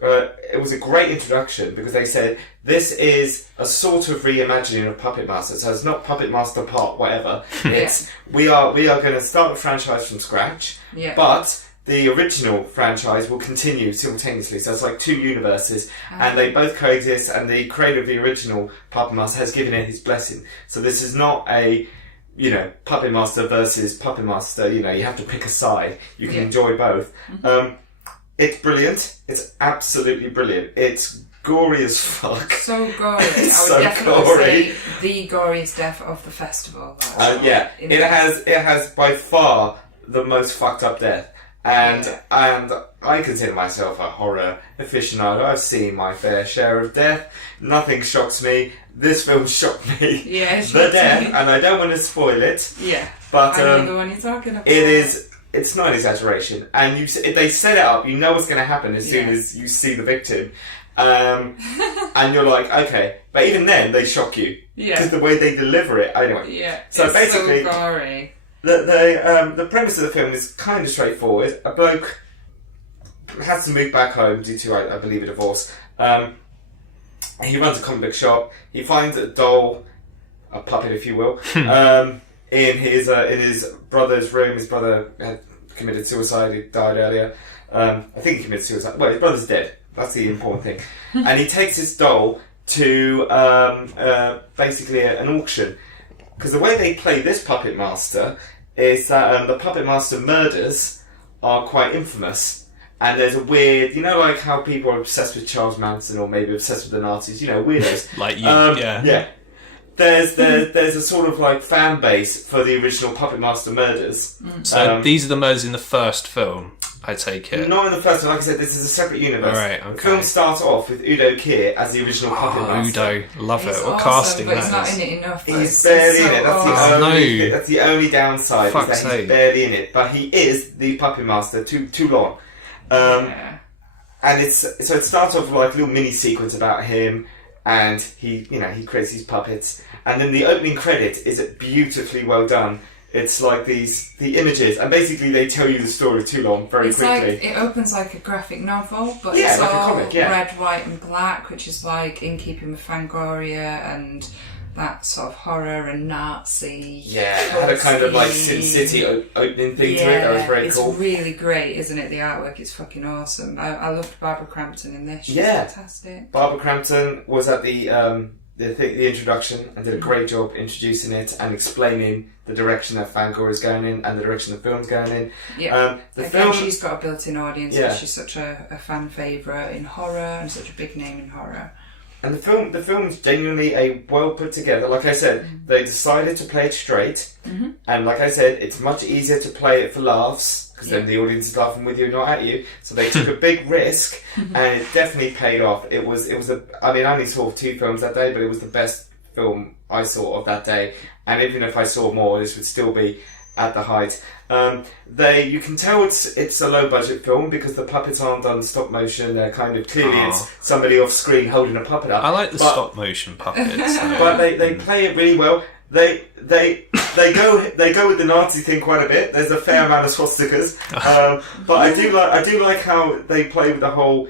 it was a great introduction because they said this is a sort of reimagining of Puppet Master. So it's not Puppet Master Part whatever. It's we are going to start the franchise from scratch, but the original franchise will continue simultaneously. So it's like two universes, and they both coexist, and the creator of the original Puppet Master has given it his blessing. So this is not a, Puppet Master versus Puppet Master, you have to pick a side. You can enjoy both. It's brilliant. It's absolutely brilliant. It's gory as fuck. So gory. It's I would so definitely gory. say the goriest death of the festival. It has by far the most fucked up death. And I consider myself a horror aficionado. I've seen my fair share of death. Nothing shocks me. This film shocked me. Yeah, the death, and I don't want to spoil it. Yeah, but I know the one you're talking about. It's not an exaggeration, and they set it up. You know what's going to happen as soon as you see the victim, and you're like, okay. But even then, they shock you because the way they deliver it. Anyway, so it's basically, so gory. The premise of the film is kind of straightforward. A bloke has to move back home due to, I believe, a divorce. He runs a comic book shop. He finds a doll, a puppet, if you will, in his brother's room. His brother had committed suicide. He died earlier. I think he committed suicide. Well, his brother's dead. That's the important thing. And he takes this doll to basically an auction. Because the way they play this Puppet Master is that the Puppet Master murders are quite infamous. And there's a weird, like how people are obsessed with Charles Manson or maybe obsessed with the Nazis, weirdos. Like you, Yeah. There's a sort of like fan base for the original Puppet Master murders. So these are the murders in the first film, I take it. Not in the first one, like I said, this is a separate universe. Right, okay. The film starts off with Udo Kier as the original Puppet Master. Udo, love it. He's What awesome, casting but that he's not is. in it enough. He's barely in it. awesome. That's the only downside. Fuck's is that sake. he's barely in it, but he is the Puppet Master too long. And so it starts off with like a little mini sequence about him, and he creates these puppets, and then the opening credit is beautifully well done. It's like the images, and basically they tell you the story too long very quickly. It opens like a graphic novel, but Yeah, it's like a all comic, yeah. red, white, and black, which is like in keeping with Fangoria and that sort of horror and Nazi. Yeah, it had a kind of like Sin City opening thing to it. That was very cool. It's really great, isn't it? The artwork is fucking awesome. I loved Barbara Crampton in this. She's fantastic. Barbara Crampton was at the introduction and did a great job introducing it and explaining the direction that Fangoria is going in and the direction the film's going in. Yeah, she's got a built-in audience. Yeah. She's such a fan favourite in horror and such a big name in horror. And the film's genuinely a well put together. Like I said, they decided to play it straight, and like I said, it's much easier to play it for laughs because then the audience is laughing with you, not at you. So they took a big risk, and it definitely paid off. I only saw 2 films that day, but it was the best film I saw of that day. And even if I saw more, this would still be at the height. You can tell it's a low budget film because the puppets aren't done stop motion. They're kind of clearly it's somebody off screen holding a puppet up. I like the stop motion puppets, but they play it really well. They go with the Nazi thing quite a bit. There's a fair amount of swastikas, but I do like how they play with the whole.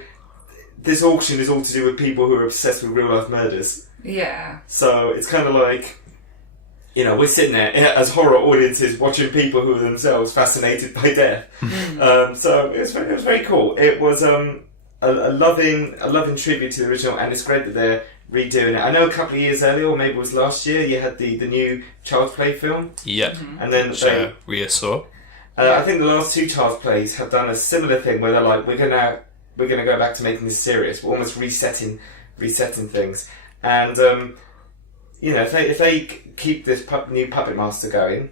This auction is all to do with people who are obsessed with real life murders. Yeah. So it's kind of like. We're sitting there as horror audiences watching people who are themselves fascinated by death. So it was very cool. It was a loving tribute to the original, and it's great that they're redoing it. I know a couple of years earlier, or maybe it was last year, you had the new Child's Play film. Yeah. And then we saw. I think the last 2 Child's Plays have done a similar thing where they're like, we're gonna go back to making this serious. We're almost resetting things. And if they keep this new Puppet Master going,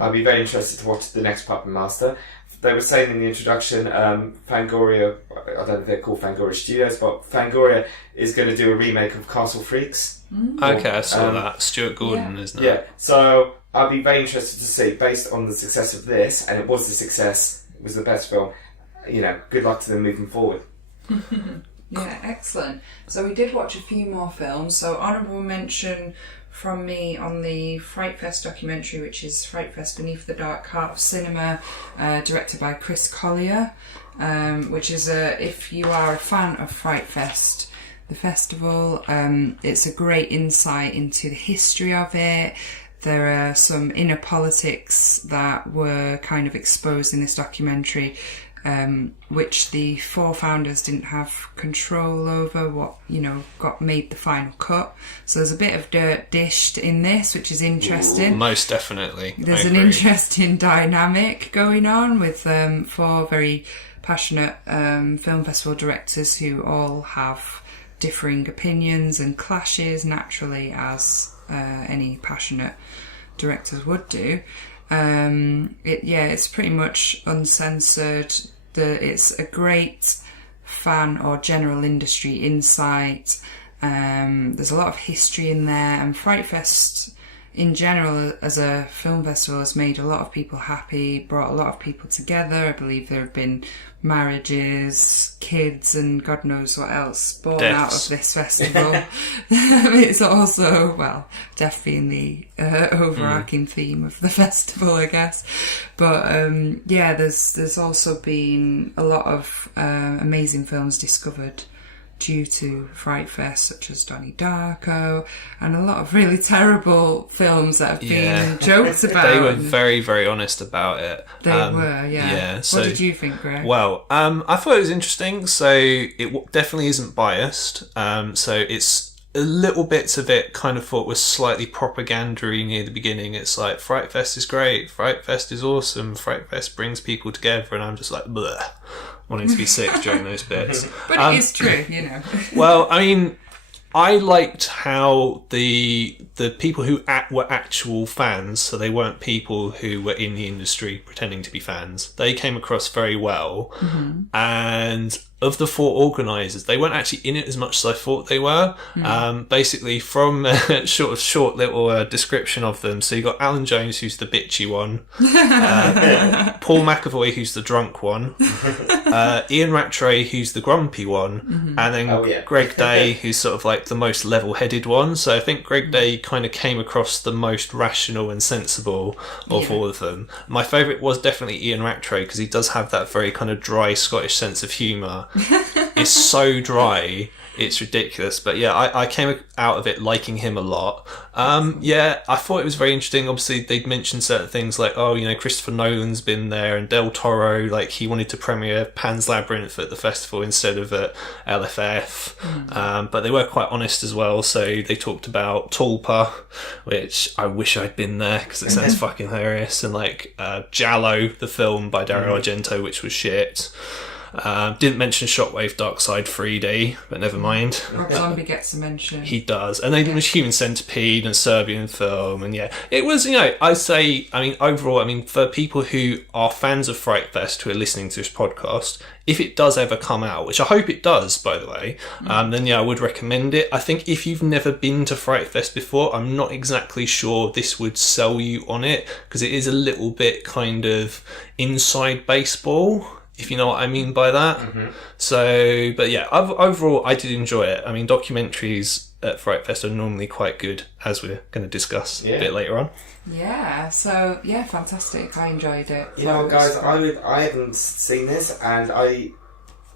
I'd be very interested to watch the next Puppet Master. They were saying in the introduction, Fangoria, I don't know if they're called Fangoria Studios, but Fangoria is going to do a remake of Castle Freaks. Okay, I saw that. Stuart Gordon, isn't it? Yeah, so I'd be very interested to see, based on the success of this, and it was the success, it was the best film, good luck to them moving forward. Yeah, excellent. So we did watch a few more films. So honourable mention from me on the FrightFest documentary, which is FrightFest Beneath the Dark Heart of Cinema, directed by Chris Collier, which is if you are a fan of FrightFest, the festival, it's a great insight into the history of it. There are some inner politics that were kind of exposed in this documentary, which the 4 founders didn't have control over what, got made the final cut. So there's a bit of dirt dished in this, which is interesting. Ooh, most definitely. There's an interesting dynamic going on with 4 very passionate film festival directors who all have differing opinions and clashes, naturally, as any passionate directors would do. It's pretty much uncensored. It's a great fan or general industry insight. There's a lot of history in there, and FrightFest in general as a film festival has made a lot of people happy, brought a lot of people together. I believe there have been marriages, kids, and God knows what else born out of this festival. It's also, death being the overarching theme of the festival, I guess. But there's also been a lot of amazing films discovered due to FrightFest, such as Donnie Darko, and a lot of really terrible films that have been joked about. They were very, very honest about it. They were, yeah. So, what did you think, Greg? Well, I thought it was interesting. So it definitely isn't biased. So it's a little bits of it kind of thought was slightly propaganda-y near the beginning. It's like, FrightFest is great, FrightFest is awesome, FrightFest brings people together, and I'm just like, bleh, wanting to be sick during those bits. But it is true, Well, I mean, I liked how the people who were actual fans, so they weren't people who were in the industry pretending to be fans, they came across very well. And of the 4 organisers, they weren't actually in it as much as I thought they were. Basically, from a short little description of them, so you got Alan Jones, who's the bitchy one, Paul McAvoy, who's the drunk one, Ian Rattray, who's the grumpy one, and then Greg Day, who's sort of like the most level-headed one. So I think Greg Day kind of came across the most rational and sensible of all of them. My favourite was definitely Ian Rattray, because he does have that very kind of dry Scottish sense of humour. is so dry. It's ridiculous. But yeah, I came out of it liking him a lot. Yeah, I thought it was very interesting. Obviously, they'd mentioned certain things like, oh, Christopher Nolan's been there, and Del Toro, like, he wanted to premiere Pan's Labyrinth at the festival instead of at LFF. But they were quite honest as well. So they talked about Tulpa, which I wish I'd been there because it sounds fucking hilarious. And like Giallo, the film by Dario Argento, which was shit. Didn't mention Shockwave Dark Side 3D, but never mind. Rob Zombie gets a mention. He does. And then there was Human Centipede and Serbian film, and yeah, it was, overall, for people who are fans of FrightFest who are listening to this podcast, if it does ever come out, which I hope it does, by the way, then yeah, I would recommend it. I think if you've never been to FrightFest before, I'm not exactly sure this would sell you on it, because it is a little bit kind of inside baseball, if you know what I mean by that. So, but yeah, overall, I did enjoy it. I mean, documentaries at FrightFest are normally quite good, as we're going to discuss a bit later on. Yeah, so, yeah, fantastic. I enjoyed it. You know what, guys, I haven't seen this, and I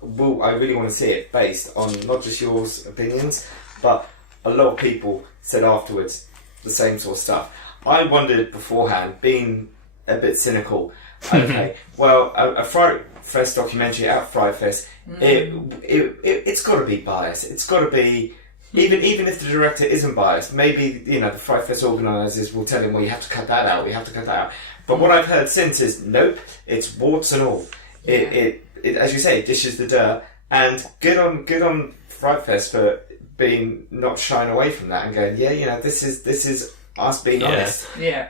really want to see it based on not just your opinions, but a lot of people said afterwards the same sort of stuff. I wondered beforehand, being a bit cynical, okay, well, a FrightFest documentary at FrightFest, it's got to be biased. It's got to be, even if the director isn't biased, maybe, the FrightFest organisers will tell him, well, you have to cut that out, But what I've heard since is, nope, it's warts and all. It as you say, it dishes the dirt, and good on FrightFest for being not shying away from that and going, this is us being honest. Yeah.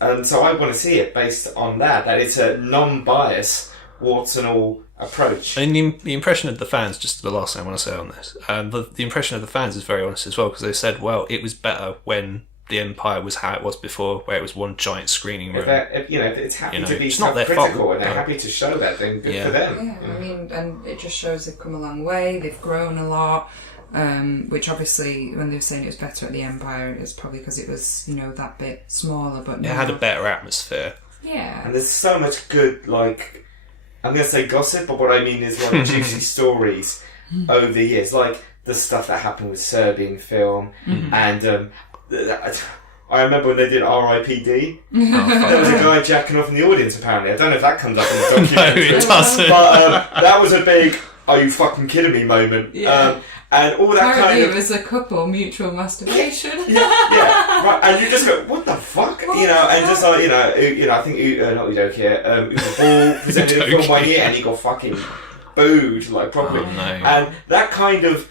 And so I want to see it based on that it's a non-bias, warts and all approach. And the impression of the fans, just the last thing I want to say on this, the impression of the fans is very honest as well, because they said, well, it was better when the Empire was how it was before, where it was one giant screening room. If it's happy to be self-critical and they're happy to show that, then good for them. Yeah, I mean, and it just shows they've come a long way, they've grown a lot. Which obviously, when they were saying it was better at the Empire, it's probably because it was, that bit smaller, but it had a better atmosphere. Yeah. And there's so much good, like, I'm going to say gossip, but what I mean is like juicy stories over the years, like the stuff that happened with Serbian film, and I remember when they did R.I.P.D. There was a guy jacking off in the audience, apparently. I don't know if that comes up in the documentary. No, it doesn't. But that was a big, are you fucking kidding me moment. Yeah. And all that apparently kind of... it was a couple mutual masturbation. Yeah, right. And you just go, what the fuck? And just like, I think, not Udoki here, Boar presented a film one year and he got fucking booed, like, properly. Oh, no. And that kind of...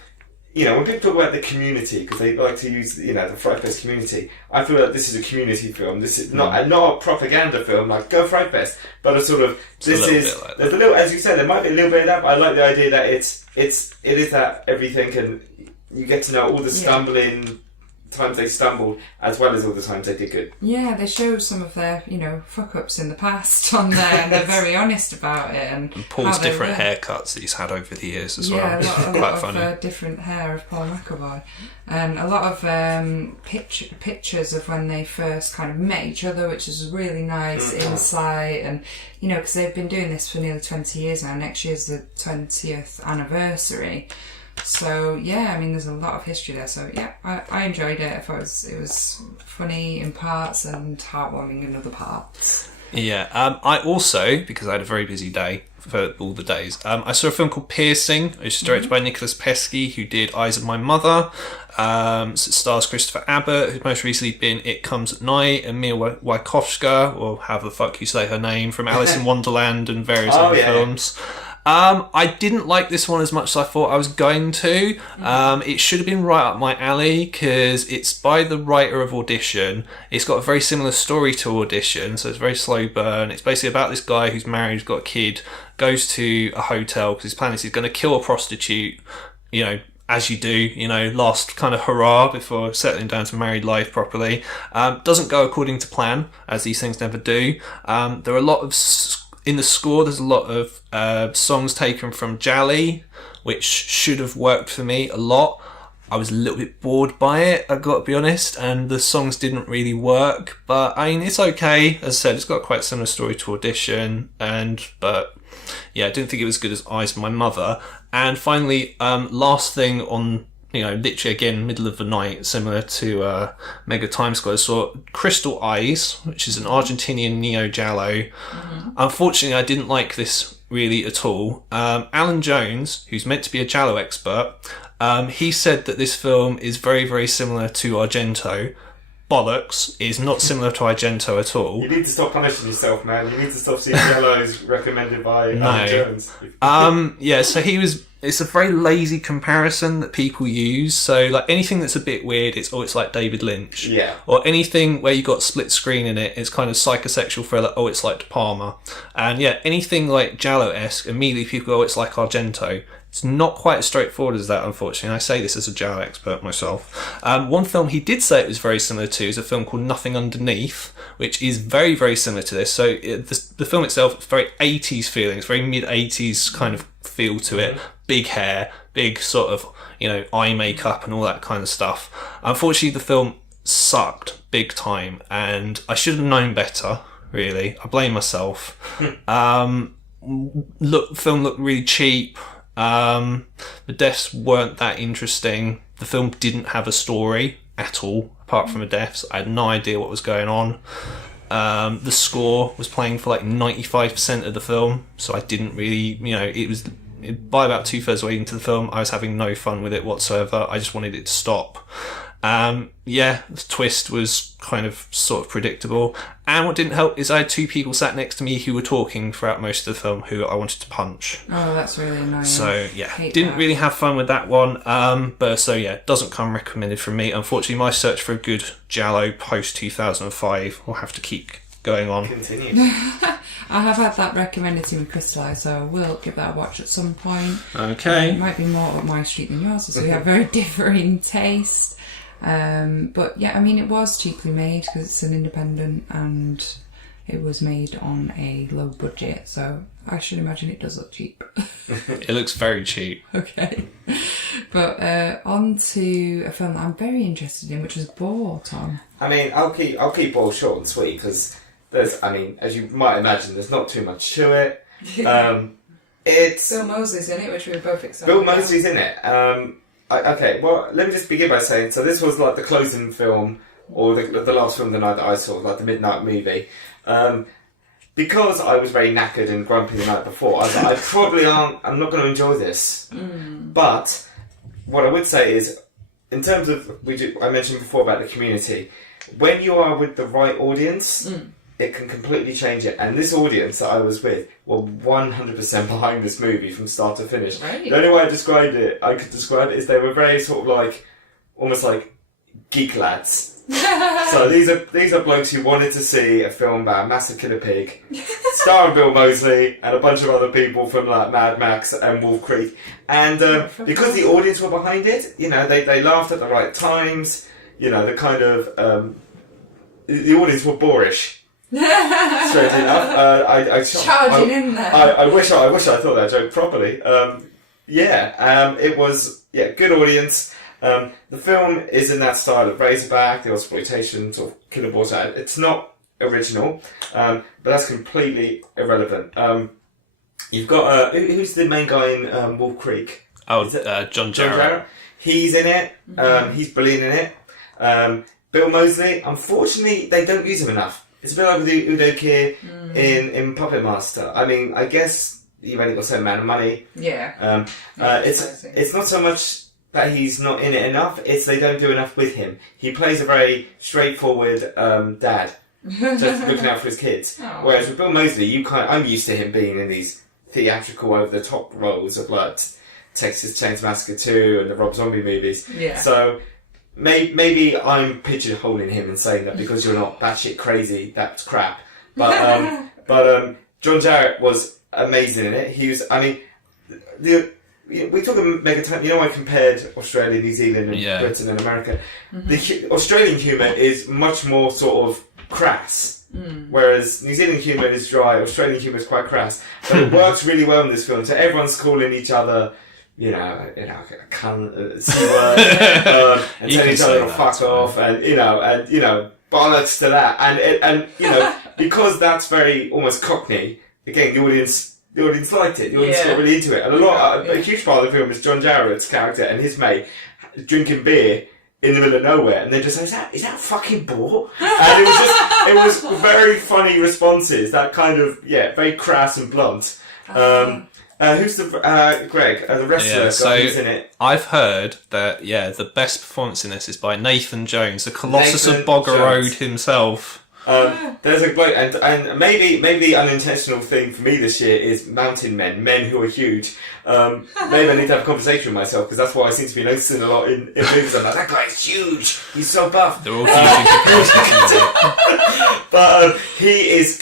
when people talk about the community, because they like to use, the FrightFest community, I feel like this is a community film. This is not a propaganda film, like, go FrightFest, but a sort of, there's a little, as you said, there might be a little bit of that, but I like the idea that it is that everything, and you get to know all the stumbling times they stumbled, as well as all the times they did good. Yeah, they show some of their, fuck-ups in the past on there, and they're very honest about it. And Paul's different haircuts that he's had over the years as well. Yeah, a lot of different hair of Paul McAvoy. And a lot of pictures of when they first kind of met each other, which is really nice insight. And, because they've been doing this for nearly 20 years now. Next year's the 20th anniversary. So yeah, I mean, there's a lot of history there. So yeah, I enjoyed it. I thought it was funny in parts and heartwarming in other parts. Yeah, I also, because I had a very busy day for all the days, I saw a film called Piercing, which is directed by Nicholas Pesky, who did Eyes of My Mother. So it stars Christopher Abbott, who's most recently been It Comes at Night, and Mia Wykovska, or however the fuck you say her name, from Alice in Wonderland and various other films. I didn't like this one as much as I thought I was going to. It should have been right up my alley because it's by the writer of Audition. It's got a very similar story to Audition, so it's very slow burn. It's basically about this guy who's married, who's got a kid, goes to a hotel because his plan is he's going to kill a prostitute, as you do, last kind of hurrah before settling down to married life properly. Doesn't go according to plan, as these things never do. There are a lot of... In the score, there's a lot of songs taken from Jali, which should have worked for me a lot. I was a little bit bored by it, I've got to be honest, and the songs didn't really work. But I mean, it's okay. As I said, it's got quite a similar story to Audition, but yeah, I didn't think it was as good as Eyes of My Mother. And finally, last thing on, literally again, middle of the night, similar to Mega Time Squad, I saw Crystal Eyes, which is an Argentinian neo-giallo. Unfortunately, I didn't like this really at all. Alan Jones, who's meant to be a giallo expert, he said that this film is very, very similar to Argento. Bollocks, is not similar to Argento at all. You need to stop punishing yourself, man. You need to stop seeing yellows recommended by Alan Jones. Yeah, so it's a very lazy comparison that people use. So like anything that's a bit weird, it's like David Lynch. Yeah. Or anything where you got split screen in it, it's kind of psychosexual thriller, it's like De Palma. And yeah, anything like Giallo-esque, immediately people go, it's like Argento. It's not quite as straightforward as that, unfortunately. I say this as a giallo expert myself. One film he did say it was very similar to is a film called Nothing Underneath, which is very, very similar to this. So the film itself is very 80s feeling. It's very mid-80s kind of feel to it. Big hair, big sort of, eye makeup and all that kind of stuff. Unfortunately, the film sucked big time, and I should have known better, really. I blame myself. Film looked really cheap. The deaths weren't that interesting. The film didn't have a story at all, apart from the deaths. I had no idea what was going on. The score was playing for like 95% of the film, so I didn't really, by about 2/3 of the way into the film, I was having no fun with it whatsoever. I just wanted it to stop. The twist was kind of sort of predictable. And what didn't help is I had two people sat next to me who were talking throughout most of the film who I wanted to punch. Oh, that's really annoying. So, yeah, didn't really have fun with that one. Doesn't come recommended from me. Unfortunately, my search for a good giallo post-2005 will have to keep going on. Continue. I have had that recommended to me, Crystal, so I will give that a watch at some point. Okay. It might be more up my street than yours, so we have very differing taste. But yeah, I mean, it was cheaply made because it's an independent and it was made on a low budget, so I should imagine it does look cheap. It looks very cheap. Okay. But on to a film that I'm very interested in, which was Boar, Tom. I mean, I'll keep Boar short and sweet because as you might imagine, there's not too much to it. It's Bill Moseley's in it, which we were both excited Bill about. Moseley's in it. Okay, well, let me just begin by saying, so this was like the closing film, or the last film of the night that I saw, like the midnight movie. Because I was very knackered and grumpy the night before, I was like, I'm not going to enjoy this. But what I would say is, in terms of, I mentioned before about the community, when you are with the right audience, it can completely change it. And this audience that I was with were 100% behind this movie from start to finish. Right. The only way I could describe it is they were very sort of like, almost like geek lads. So these are blokes who wanted to see a film about a massive killer pig, starring Bill Moseley and a bunch of other people from like Mad Max and Wolf Creek. And because the audience were behind it, they laughed at the right times. The kind of the audience were boorish. Straight enough. Charging in there. I wish I thought that joke properly. It was good audience. The film is in that style of Razorback, the exploitation sort of killer boar. It's not original, but that's completely irrelevant. You've got who's the main guy in Wolf Creek? John Jarrett. He's in it. He's brilliant in it. Bill Moseley. Unfortunately, they don't use him enough. It's a bit like with Udo Kier in Puppet Master. I mean, I guess you've only got a certain amount of money. Yeah. It's not so much that he's not in it enough, it's they don't do enough with him. He plays a very straightforward dad, just looking out for his kids. Oh. Whereas with Bill Moseley, I'm used to him being in these theatrical, over-the-top roles of like Texas Chainsaw Massacre 2 and the Rob Zombie movies. Yeah. So maybe I'm pigeonholing him and saying that because you're not batshit crazy, that's crap. But John Jarrett was amazing in it. He was, we talk about Megatime. I compared Australia, New Zealand, and Britain and America. The Australian humour is much more sort of crass, whereas New Zealand humour is dry. Australian humour is quite crass, but it works really well in this film. So everyone's calling each other, cunt, C-word, and tell each other to fuck off, and bollocks to that, and because that's very almost Cockney. Again, the audience liked it. The audience got really into it, and a huge part of the film is John Jarrett's character and his mate drinking beer in the middle of nowhere, and they're just like, is that fucking Boar? And it was very funny responses. That kind of very crass and blunt. Who's the Greg, the wrestler guy who's in it? I've heard that the best performance in this is by Nathan Jones, the Colossus of Bogger Road himself. There's a bloke, and maybe the unintentional thing for me this year is mountain men who are huge. Maybe I need to have a conversation with myself, because that's what I seem to be noticing a lot in movies. I'm like, that guy's huge, he's so buff. They're all huge. But he is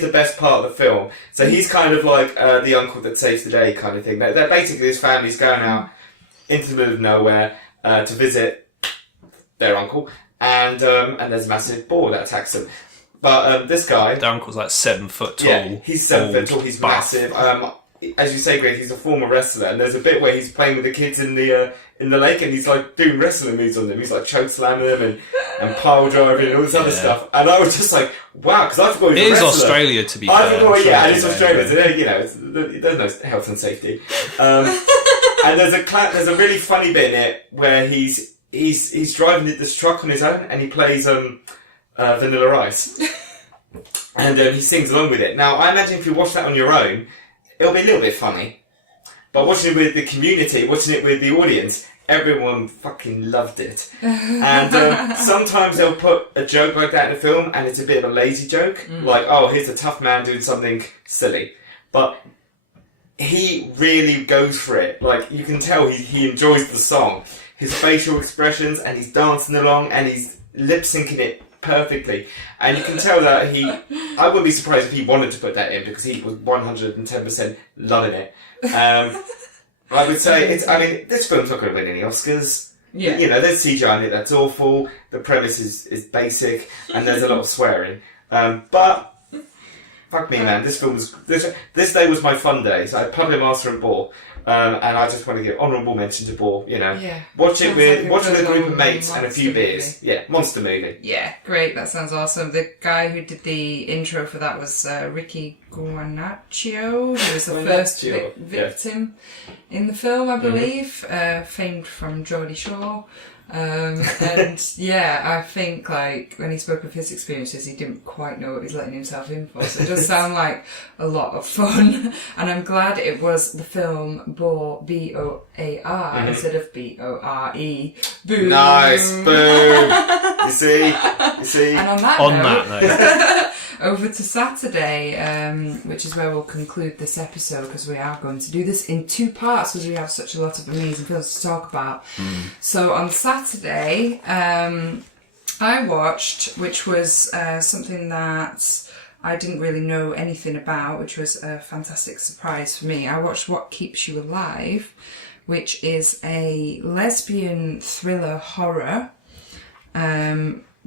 the best part of the film. So he's kind of like the uncle that saves the day kind of thing. That basically his family's going out into the middle of nowhere to visit their uncle. And there's a massive boar that attacks them. But this guy... Their uncle's like 7 foot tall. Yeah, he's 7 foot tall, he's buff. Massive. As you say, Greg, he's a former wrestler, and there's a bit where he's playing with the kids in the lake, and he's like doing wrestling moves on them. He's like choke slamming them and pile driving and all this other stuff. And I was just like, wow, because I forgot he was a wrestler. It is Australia, to be fair. I forgot, and it's Australia, so there's no health and safety. And there's a really funny bit in it where he's driving this truck on his own, and he plays Vanilla Ice, and he sings along with it. Now, I imagine if you watch that on your own, it'll be a little bit funny, but watching it with the community, watching it with the audience, everyone fucking loved it. And sometimes they'll put a joke like that in a film, and it's a bit of a lazy joke, like, oh, here's a tough man doing something silly, but he really goes for it. Like, you can tell he enjoys the song. His facial expressions, and he's dancing along, and he's lip syncing it perfectly. And you can tell that I wouldn't be surprised if he wanted to put that in, because he was 110% loving it. I would say this film's not going to win any Oscars. Yeah. There's CGI in it that's awful. The premise is basic, and there's a lot of swearing. But fuck me, man. This day was my fun day. So I had Puppet Master and Boar. And I just want to give honourable mention to Boar, Watch it with a group of mates and a few beers. Yeah, monster movie. Yeah, great, that sounds awesome. The guy who did the intro for that was Ricky Guanaccio, who was the first victim in the film, I believe, famed from Geordie Shore. And I think like when he spoke of his experiences, he didn't quite know what he was letting himself in for. So it does sound like a lot of fun, and I'm glad it was the film Boar, B-O-A-R instead of B-O-R-E. Boom! Nice, boom! You see. And on that note, over to Saturday, which is where we'll conclude this episode, because we are going to do this in 2 parts because we have such a lot of amazing films to talk about. So on Saturday, I watched, which was something that I didn't really know anything about, which was a fantastic surprise for me. I watched What Keeps You Alive, which is a lesbian thriller horror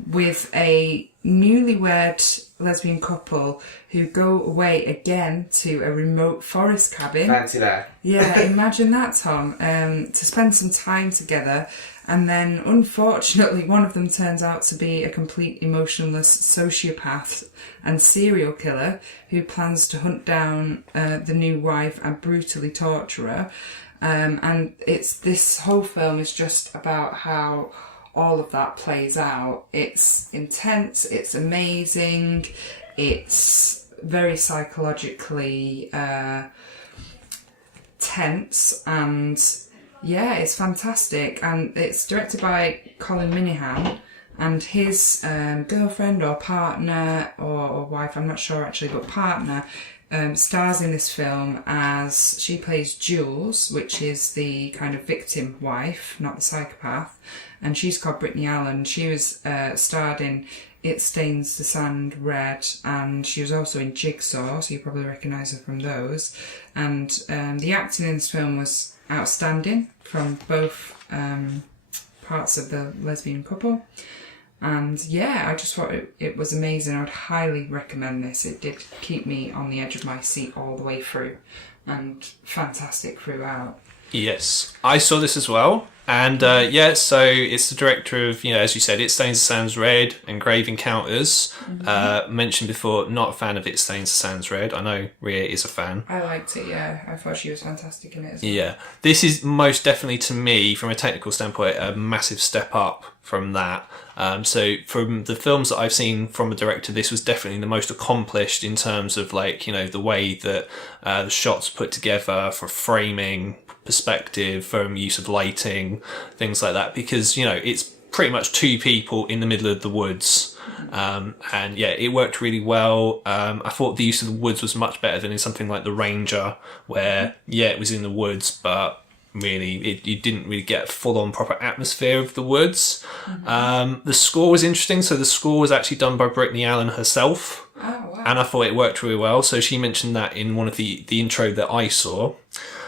with a newlywed lesbian couple who go away again to a remote forest cabin. Fancy that. Yeah, imagine that, Tom. To spend some time together, and then unfortunately one of them turns out to be a complete emotionless sociopath and serial killer who plans to hunt down the new wife and brutally torture her. And this whole film is just about how all of that plays out. It's intense, it's amazing, it's very psychologically tense, and it's fantastic. And it's directed by Colin Minihan, and his girlfriend or partner or wife, I'm not sure actually, but partner, stars in this film as she plays Jules, which is the kind of victim wife, not the psychopath. And she's called Brittany Allen. She was starred in It Stains the Sand Red, and she was also in Jigsaw, so you probably recognise her from those. And the acting in this film was outstanding from both parts of the lesbian couple. And I just thought it was amazing. I would highly recommend this. It did keep me on the edge of my seat all the way through, and fantastic throughout. Yes, I saw this as well. And so it's the director of, as you said, It Stains the Sands Red and Grave Encounters. Mentioned before, not a fan of It Stains the Sands Red. I know Rhea is a fan. I liked it, yeah. I thought she was fantastic in it as well. Yeah. This is most definitely, to me, from a technical standpoint, a massive step up from that. So from the films that I've seen from a director, this was definitely the most accomplished in terms of the way that the shots put together for framing, perspective, from use of lighting, things like that, because it's pretty much two people in the middle of the woods, and it worked really well. I thought the use of the woods was much better than in something like The Ranger, where it was in the woods, but really you didn't really get a full-on proper atmosphere of the woods. The score was interesting. So the score was actually done by Brittany Allen herself. Oh, wow. And I thought it worked really well. So she mentioned that in one of the intro that I saw.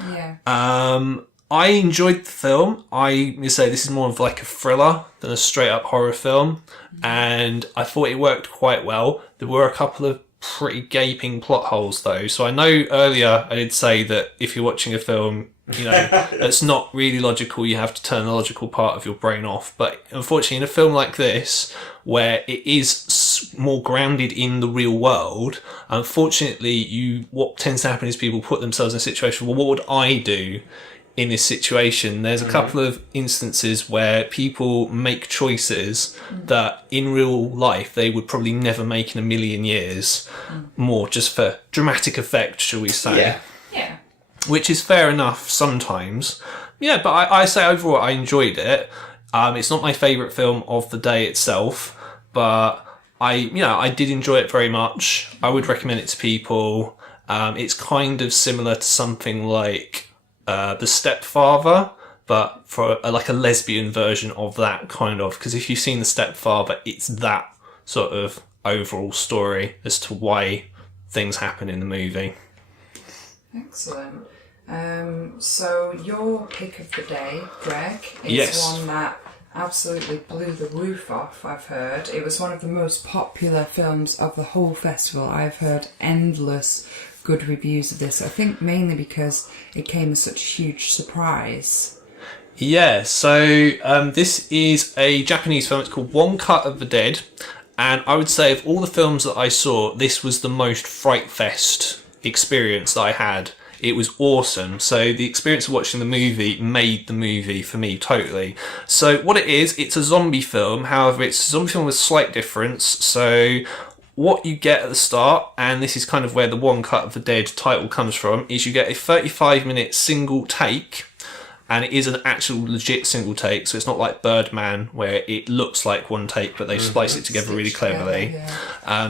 Yeah. I enjoyed the film. I say this is more of like a thriller than a straight up horror film. And I thought it worked quite well. There were a couple of pretty gaping plot holes though. So I know earlier I did say that if you're watching a film, that's not really logical, you have to turn the logical part of your brain off. But unfortunately, in a film like this, where it is more grounded in the real world, unfortunately, what tends to happen is people put themselves in a situation, well, what would I do in this situation? There's a couple of instances where people make choices that in real life they would probably never make in a million years, more just for dramatic effect, shall we say. Yeah. Which is fair enough sometimes. Yeah, but I say overall I enjoyed it. It's not my favourite film of the day itself, but I did enjoy it very much. I would recommend it to people. It's kind of similar to something like The Stepfather, but for a lesbian version of that kind of. Because if you've seen The Stepfather, it's that sort of overall story as to why things happen in the movie. Excellent. So your pick of the day, Greg, is Yes. one that absolutely blew the roof off, I've heard. It was one of the most popular films of the whole festival. I've heard endless good reviews of this. I think mainly because it came as such a huge surprise. Yeah, so this is a Japanese film. It's called One Cut of the Dead. And I would say of all the films that I saw, this was the most FrightFest experience that I had. It was awesome. So the experience of watching the movie made the movie for me totally. So what it is, it's a zombie film. However, it's a zombie film with a slight difference. So what you get at the start, and this is kind of where the One Cut of the Dead title comes from, is you get a 35-minute single take. And it is an actual legit single take, so it's not like Birdman where it looks like one take, but they splice it together really cleverly.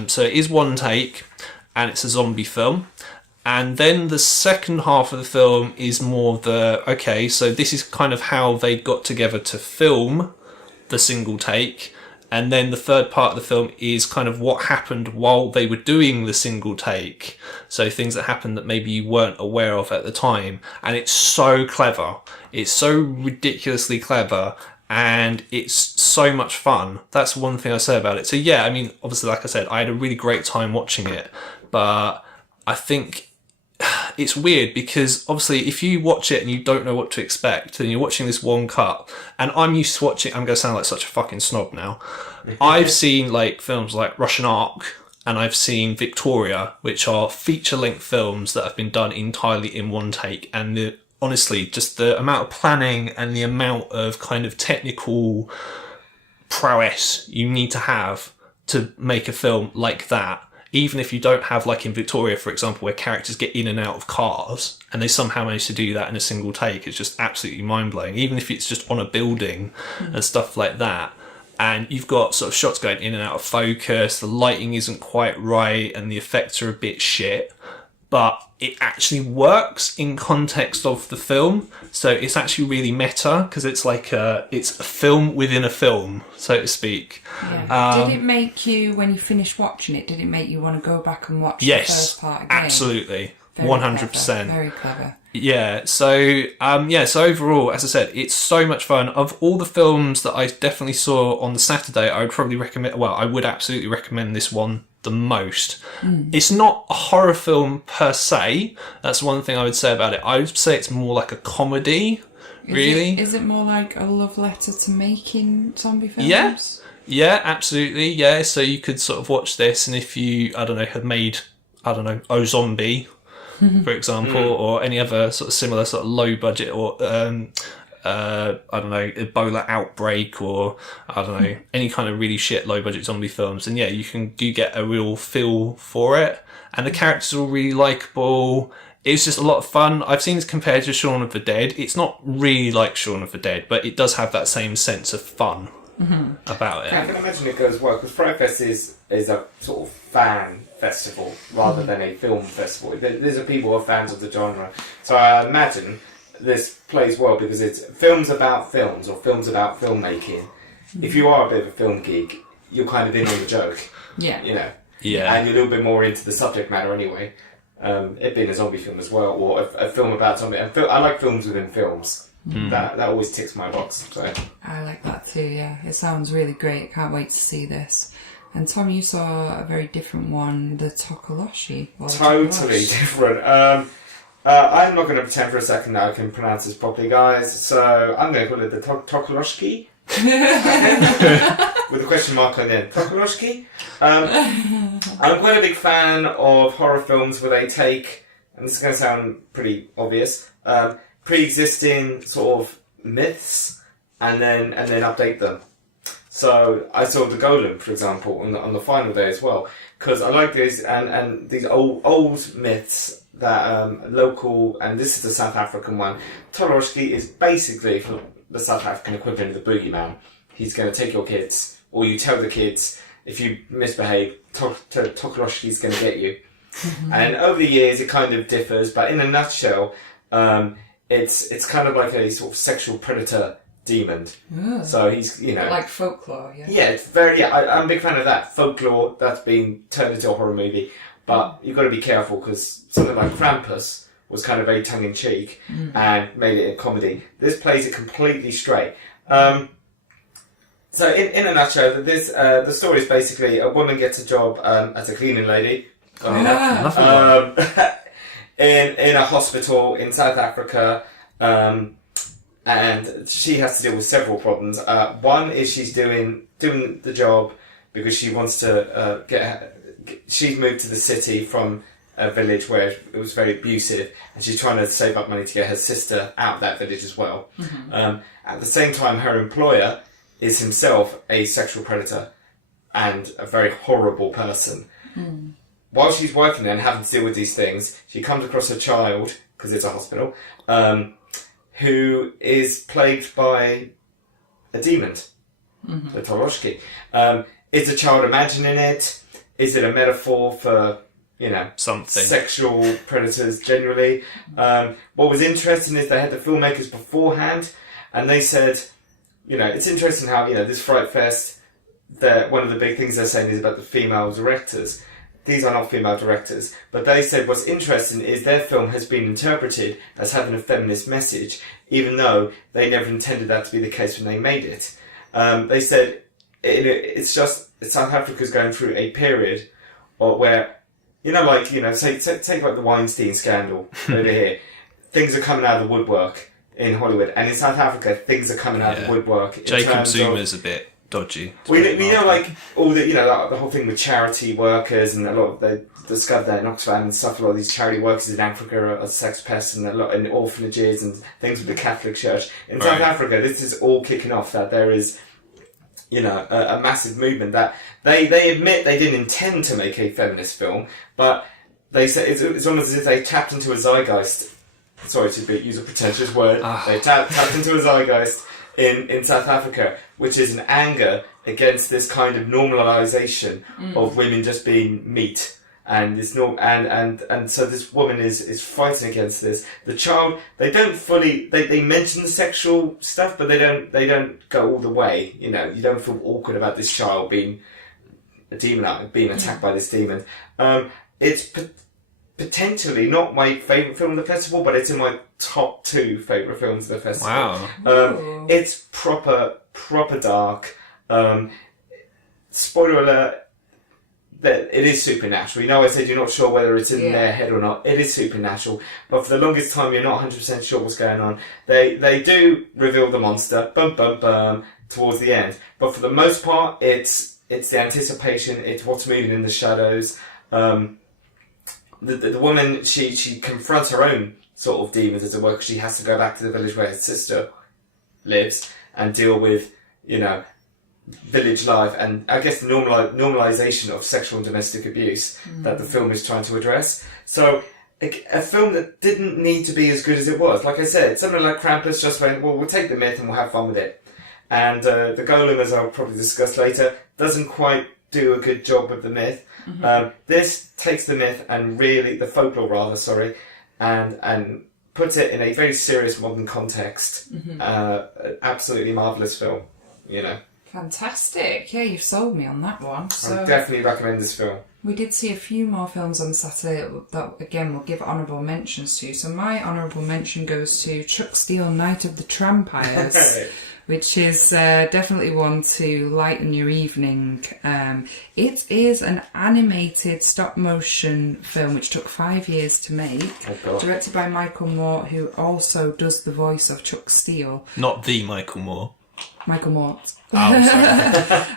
So it is one take, and it's a zombie film. And then the second half of the film is more so this is kind of how they got together to film the single take. And then the third part of the film is kind of what happened while they were doing the single take. So things that happened that maybe you weren't aware of at the time. And it's so clever. It's so ridiculously clever. And it's so much fun. That's one thing I say about it. So yeah, I mean, obviously, like I said, I had a really great time watching it. But I think it's weird because obviously if you watch it and you don't know what to expect and you're watching this one cut, and I'm used to watching, I'm going to sound like such a fucking snob now. I've seen films like Russian Ark and I've seen Victoria, which are feature-length films that have been done entirely in one take, and honestly, just the amount of planning and the amount of kind of technical prowess you need to have to make a film like that. Even if you don't have, like in Victoria, for example, where characters get in and out of cars and they somehow manage to do that in a single take, it's just absolutely mind-blowing. Even if it's just on a building and stuff like that. And you've got sort of shots going in and out of focus, the lighting isn't quite right and the effects are a bit shit. But it actually works in context of the film. So it's actually really meta because it's it's a film within a film, so to speak. Yeah. Did it make you, when you finished watching it, did it make you want to go back and watch the first part again? Absolutely. Very 100%. Clever. Very clever. Yeah, so overall, as I said, it's so much fun. Of all the films that I definitely saw on the Saturday, I would absolutely recommend this one the most. It's not a horror film per se. That's one thing I would say about it. I would say it's more like a comedy, really. Is it more like a love letter to making zombie films? Yeah. Yeah, absolutely. Yeah, so you could sort of watch this, and if you, I don't know, had made, I don't know, O Zombie, for example, or any other sort of similar sort of low budget or I don't know, Ebola outbreak, or I don't know, any kind of really shit low budget zombie films, and yeah, you get a real feel for it, and the characters are all really likeable. It's just a lot of fun. I've seen this compared to Shaun of the Dead. It's not really like Shaun of the Dead, but it does have that same sense of fun about it. I can imagine it goes well, because FrightFest is a sort of fan festival rather than a film festival. These are people who are fans of the genre. So I imagine this plays well because it's films about films or films about filmmaking. If you are a bit of a film geek, you're kind of in on the joke. Yeah. You know. Yeah. And you're a little bit more into the subject matter anyway. It being a zombie film as well, or a film about zombie. And I like films within films. That always ticks my box. So. I like that too, yeah. It sounds really great. Can't wait to see this. And Tom, you saw a very different one, the Tokoloshe. Totally different. I'm not going to pretend for a second that I can pronounce this properly, guys. So I'm going to call it the Tokoloshe. With a question mark on the end. Tokoloshe. I'm quite a big fan of horror films where they take, and this is going to sound pretty obvious, pre-existing sort of myths and then update them. So I saw The Golem, for example, on the final day as well, because I like these and these old myths that local, and this is the South African one. Tokoloshe is basically for the South African equivalent of the boogeyman. He's going to take your kids, or you tell the kids if you misbehave, Tokoloshe is going to get you. And over the years, it kind of differs, but in a nutshell, it's kind of like a sort of sexual predator demon. So he's, you know, like folklore. Yeah, it's very. Yeah, I'm a big fan of that folklore that's been turned into a horror movie. But you've got to be careful because something like Krampus was kind of very tongue-in-cheek and made it a comedy. This plays it completely straight. So in a nutshell, the story is basically a woman gets a job as a cleaning lady in a hospital in South Africa, and she has to deal with several problems. One is she's doing the job because she wants to she's moved to the city from a village where it was very abusive, and she's trying to save up money to get her sister out of that village as well. At the same time, her employer is himself a sexual predator and a very horrible person. While she's working there and having to deal with these things, she comes across a child, because it's a hospital, who is plagued by a demon, the Tokoloshe. Is the child imagining it? Is it a metaphor for, you know, something sexual predators generally? What was interesting is they had the filmmakers beforehand, and they said, you know, it's interesting how, you know, this FrightFest, one of the big things they're saying is about the female directors. These are not female directors, but they said what's interesting is their film has been interpreted as having a feminist message, even though they never intended that to be the case when they made it. They said it's just South Africa's going through a period where, you know, like, you know, take like the Weinstein scandal over here. Things are coming out of the woodwork in Hollywood, and in South Africa, things are coming out of the woodwork. Jacob Zuma's a bit dodgy. We know, like, all the, you know, like, the whole thing with charity workers, and a lot of they discovered that in Oxfam and stuff. A lot of these charity workers in Africa are sex pests, and a lot in orphanages and things with the Catholic Church. In South Africa, this is all kicking off. That there is, you know, a massive movement that they admit they didn't intend to make a feminist film, but they say it's almost as if they tapped into a zeitgeist. Sorry to use a pretentious word. They tapped into a zeitgeist in South Africa, which is an anger against this kind of normalisation of women just being meat, and this and so this woman is fighting against this. The child, they don't fully they mention the sexual stuff, but they don't go all the way. You know, you don't feel awkward about this child being a demon, being attacked by this demon. It's potentially not my favourite film of the festival, but it's in my top 2 favourite films of the festival. Wow. It's proper dark. Spoiler alert, that it is supernatural. You know, I said you're not sure whether it's in their head or not. It is supernatural, but for the longest time, you're not 100% sure what's going on. They do reveal the monster, bum bum bum, towards the end, but for the most part, it's the anticipation. It's what's moving in the shadows. The woman, she confronts her own sort of demons, as it were, because she has to go back to the village where her sister lives and deal with, you know, village life, and I guess the normalization of sexual and domestic abuse that the film is trying to address. So a film that didn't need to be as good as it was. Like I said, something like Krampus just went, well, we'll take the myth and we'll have fun with it. And the Golem, as I'll probably discuss later, doesn't quite do a good job with the myth. This takes the myth and really, the folklore rather, sorry, and puts it in a very serious modern context. Absolutely marvellous film, you know. Fantastic. Yeah, you've sold me on that one. So I definitely recommend this film. we did see a few more films on Saturday that, again, we'll give honourable mentions to. So my honourable mention goes to Chuck Steele, Night of the Trampires, which is definitely one to lighten your evening. It is an animated stop-motion film which took 5 years to make, directed by Michael Moore, who also does the voice of Chuck Steele. Not the Michael Moore. Michael Mort. Oh,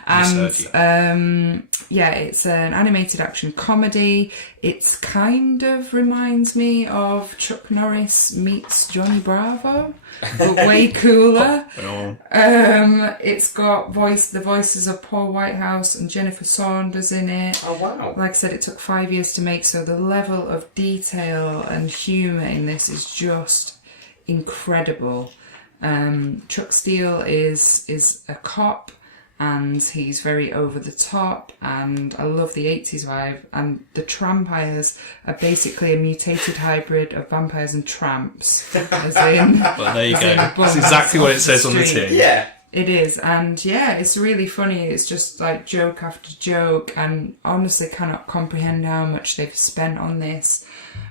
sorry. And yeah, it's an animated action comedy. It kind of reminds me of Chuck Norris meets Johnny Bravo, but way cooler. It's got the voices of Paul Whitehouse and Jennifer Saunders in it. Oh wow! Like I said, it took 5 years to make, so the level of detail and humour in this is just incredible. Chuck Steele is a cop, and he's very over the top, and I love the 80s vibe. And the Trampires are basically a mutated hybrid of vampires and tramps. As in, well, there you go. That's exactly what it says on the tin. Yeah. It is, and yeah, it's really funny. It's just like joke after joke, and honestly cannot comprehend how much they've spent on this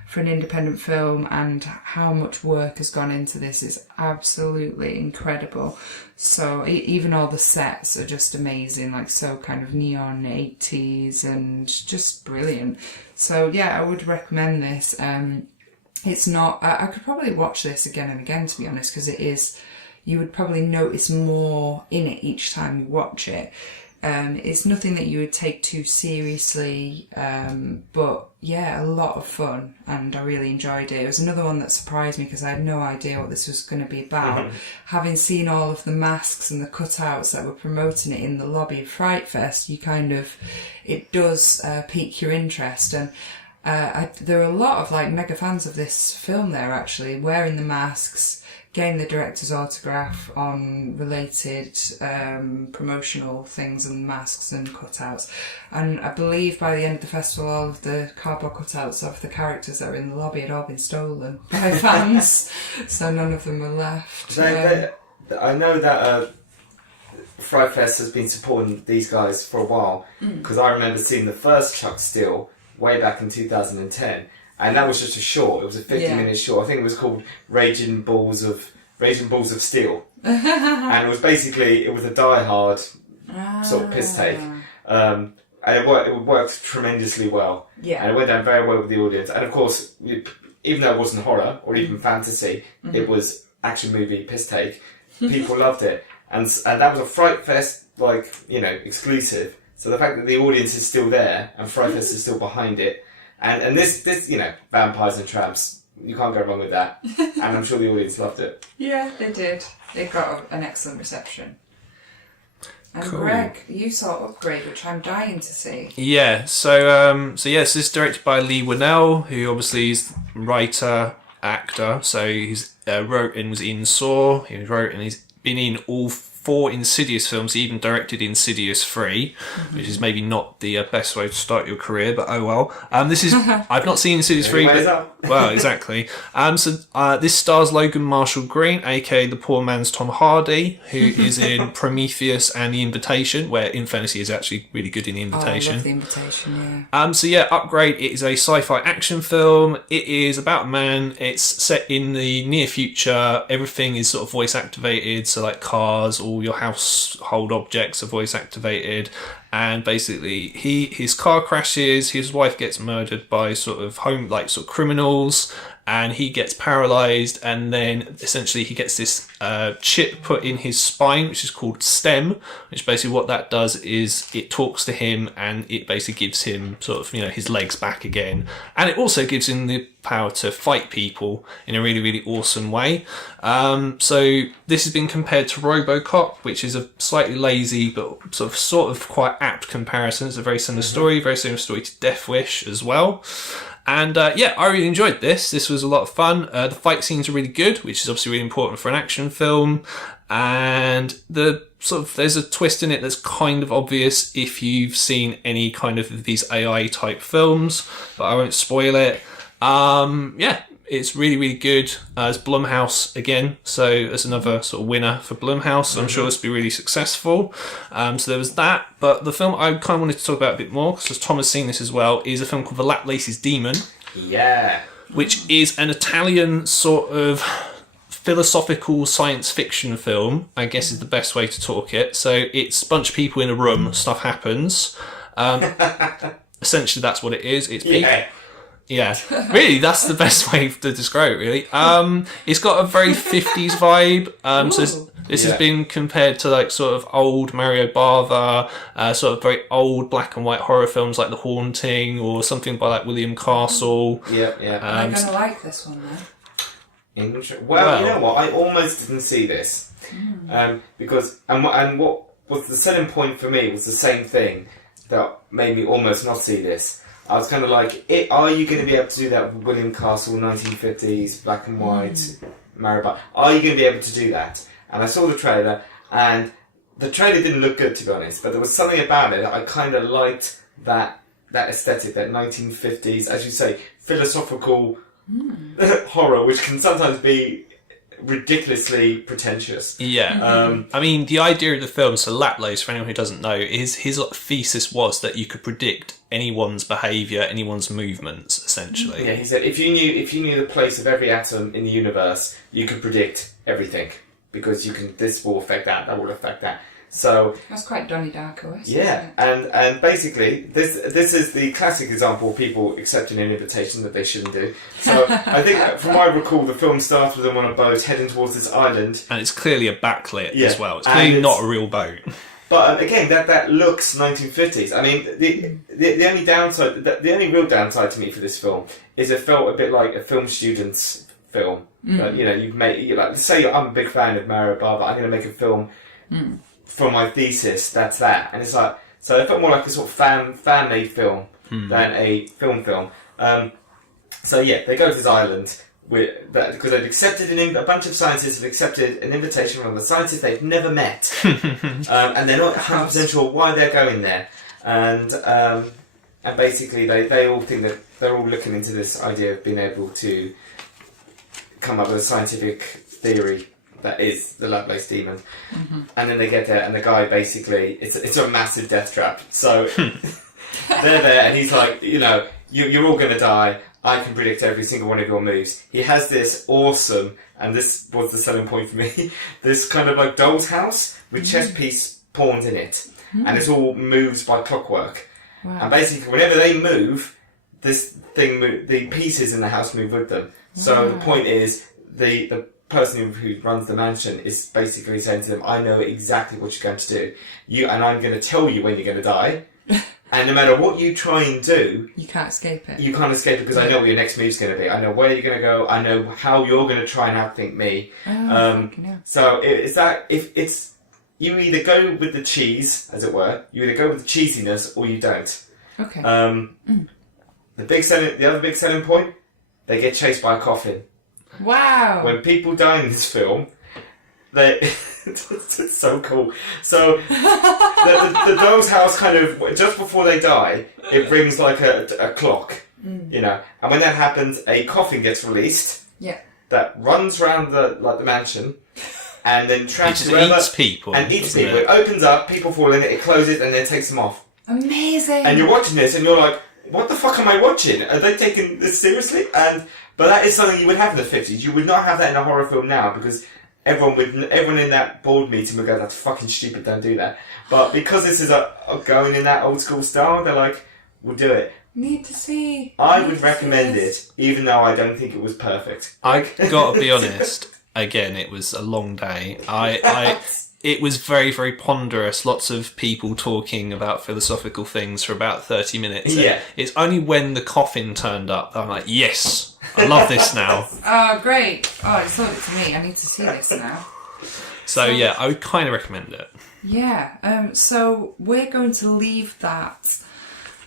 for an independent film and how much work has gone into this. Is absolutely incredible. So even all the sets are just amazing, like so kind of neon 80s and just brilliant. So yeah, I would recommend this. It's not, I could probably watch this again and again, to be honest, because it is, you would probably notice more in it each time you watch it. It's nothing that you would take too seriously, but yeah, a lot of fun, and I really enjoyed it. It was another one that surprised me because I had no idea what this was going to be about. Having seen all of the masks and the cutouts that were promoting it in the lobby of FrightFest, it does pique your interest. And there are a lot of like mega fans of this film there, actually, wearing the masks, getting the director's autograph on related promotional things and masks and cutouts. And I believe by the end of the festival, all of the cardboard cutouts of the characters that were in the lobby had all been stolen by fans, so none of them were left. I know that FrightFest has been supporting these guys for a while, because I remember seeing the first Chuck Steele way back in 2010. And that was just a short. It was a 50-minute short. I think it was called Raging Balls of Steel. And it was basically, it was a Die Hard sort of piss take. And it worked tremendously well. Yeah. And it went down very well with the audience. And of course, even though it wasn't horror or even fantasy, it was action movie piss take. People loved it. And that was a Fright Fest, exclusive. So the fact that the audience is still there and Fright Fest is still behind it. And this, vampires and tramps, you can't go wrong with that. And I'm sure the audience loved it. Yeah, they did. They got an excellent reception. And cool. Greg, you saw Upgrade, which I'm dying to see. Yeah, so yes, this is directed by Lee Winnell, who obviously is writer, actor. So he's wrote and was in Saw. He wrote and he's been in all 4 Insidious films. He even directed Insidious 3, which is maybe not the best way to start your career, but oh well. This is I've not seen Insidious 3, but well, exactly. This stars Logan Marshall Green, aka the poor man's Tom Hardy, who is in Prometheus and The Invitation, where in fairness he is actually really good in The Invitation. Oh, I love The Invitation, yeah. Upgrade. It is a sci-fi action film. It is about a man. It's set in the near future. Everything is sort of voice activated, so like cars, all all your household objects are voice activated, and basically his car crashes, his wife gets murdered by sort of criminals, and he gets paralyzed, and then essentially he gets this chip put in his spine, which is called STEM, which basically what that does is it talks to him, and it basically gives him sort of, his legs back again. And it also gives him the power to fight people in a really, really awesome way. So this has been compared to RoboCop, which is a slightly lazy but sort of quite apt comparison. It's a very similar story, very similar story to Death Wish as well. And I really enjoyed this. This was a lot of fun. The fight scenes are really good, which is obviously really important for an action film. And there's a twist in it that's kind of obvious if you've seen any kind of these AI type films, but I won't spoil it. It's really, really good. It's Blumhouse again, so it's another sort of winner for Blumhouse. I'm sure this will be really successful. So there was that. But the film I kind of wanted to talk about a bit more, because Tom has seen this as well, is a film called The Laplace's Demon. Yeah. Which is an Italian sort of philosophical science fiction film, I guess is the best way to talk it. So it's a bunch of people in a room, stuff happens. Essentially, that's what it is. It's people. Yeah, really, that's the best way to describe it, really. It's got a very 50s vibe. So this has been compared to like sort of old Mario Bava, sort of very old black and white horror films like The Haunting or something by like William Castle. Yeah. I'm going to like this one, though. Well, you know what? I almost didn't see this. Because what was the selling point for me was the same thing that made me almost not see this. I was kind of like, are you going to be able to do that with William Castle, 1950s, black and white, Mario Bava? Are you going to be able to do that? And I saw the trailer, and the trailer didn't look good, to be honest, but there was something about it that I kind of liked that aesthetic, that 1950s, as you say, philosophical horror, which can sometimes be ridiculously pretentious. Yeah. I mean, the idea of the film, so Laplace, for anyone who doesn't know, his thesis was that you could predict anyone's behaviour, anyone's movements, essentially. Yeah, he said if you knew the place of every atom in the universe, you could predict everything, because this will affect that will affect that. So that's quite Donnie Darko-esque. Yeah, and basically this is the classic example of people accepting an invitation that they shouldn't do. So I think, from what I recall, the film starts with them on a boat heading towards this island, and it's clearly a backlit as well. It's clearly not a real boat. But again, that looks 1950s. I mean, the only downside, the only real downside to me for this film is it felt a bit like a film student's film. You've made say I'm a big fan of Mario Bava. I'm going to make a film. For my thesis, that's that, and it's like, so it felt more like a sort of fan-made film than a film. So yeah, they go to this island because they've accepted a bunch of scientists have accepted an invitation from the scientists they've never met, and they're not 100% sure why they're going there, and basically they all think that they're all looking into this idea of being able to come up with a scientific theory that is the Laplace demon. And then they get there, and the guy basically, it's a massive death trap. So they're there, and he's like, you're all going to die. I can predict every single one of your moves. He has this awesome, and this was the selling point for me, this kind of like doll's house with chess piece pawns in it. And it's all moves by clockwork. Wow. And basically, whenever they move, the pieces in the house move with them. So the point is, the person who runs the mansion is basically saying to them, I know exactly what you're going to do. And I'm going to tell you when you're going to die. And no matter what you try and do... You can't escape it. You can't escape it because I know what your next move's going to be. I know where you're going to go. I know how you're going to try and outthink me. So it's that... If it's... You either go with the cheese, as it were. You either go with the cheesiness or you don't. Okay. The other big selling point, they get chased by a coffin. Wow! When people die in this film, it's so cool. So the doll's house kind of just before they die, it rings like a clock, and when that happens, a coffin gets released. Yeah. That runs around the mansion, and then traps eats people. It opens up, people fall in it, it closes, and then takes them off. Amazing! And you're watching this, and you're like, what the fuck am I watching? Are they taking this seriously? But that is something you would have in the 50s. You would not have that in a horror film now, because everyone in that board meeting would go, "That's fucking stupid, don't do that." But because this is going in that old school style, they're like, "We'll do it." Need to see. I would recommend it, even though I don't think it was perfect. I gotta be honest. Again, it was a long day. It was very, very ponderous. Lots of people talking about philosophical things for about 30 minutes. Yeah. It's only when the coffin turned up that I'm like, yes, I love this now. Oh, great. Oh, it's sold it to me. I need to see this now. So yeah, I would kind of recommend it. Yeah. So we're going to leave that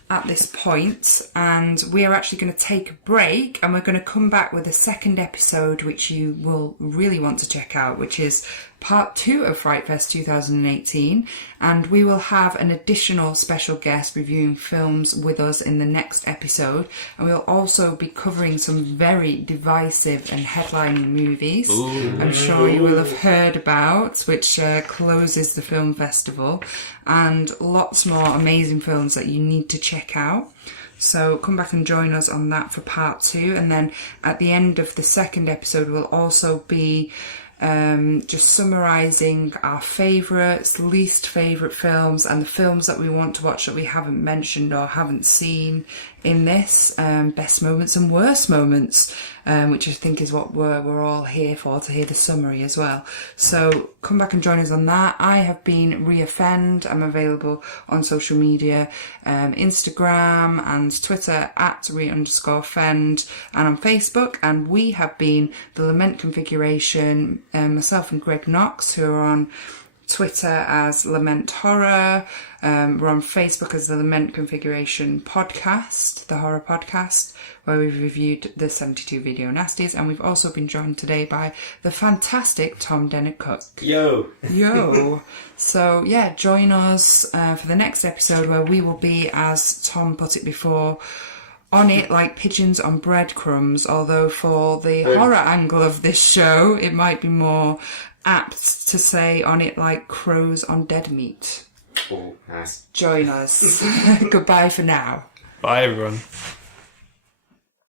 at this point, and we are actually going to take a break, and we're going to come back with a second episode which you will really want to check out, which is part 2 of FrightFest 2018, and we will have an additional special guest reviewing films with us in the next episode, and we'll also be covering some very divisive and headlining movies. Ooh. I'm sure you will have heard about, which closes the film festival, and lots more amazing films that you need to check out. So come back and join us on that for part 2, and then at the end of the second episode we'll also be just summarising our favourites, least favourite films, and the films that we want to watch that we haven't mentioned or haven't seen in this, best moments and worst moments, which I think is what we're all here for, to hear the summary as well. So come back and join us on that. I have been Reoffend. I'm available on social media, Instagram and Twitter at Re_Fend, and on Facebook. And we have been the Lament Configuration, myself and Greg Knox, who are on Twitter as Lament Horror. We're on Facebook as the Lament Configuration Podcast, the horror podcast, where we've reviewed the 72 Video Nasties, and we've also been joined today by the fantastic Tom Dennett-Cook. Yo! So yeah, join us for the next episode, where we will be, as Tom put it before, on it like pigeons on breadcrumbs, although for the horror angle of this show, it might be more apt to say on it like crows on dead meat. Oh, nice. Join us. Goodbye for now. Bye, everyone.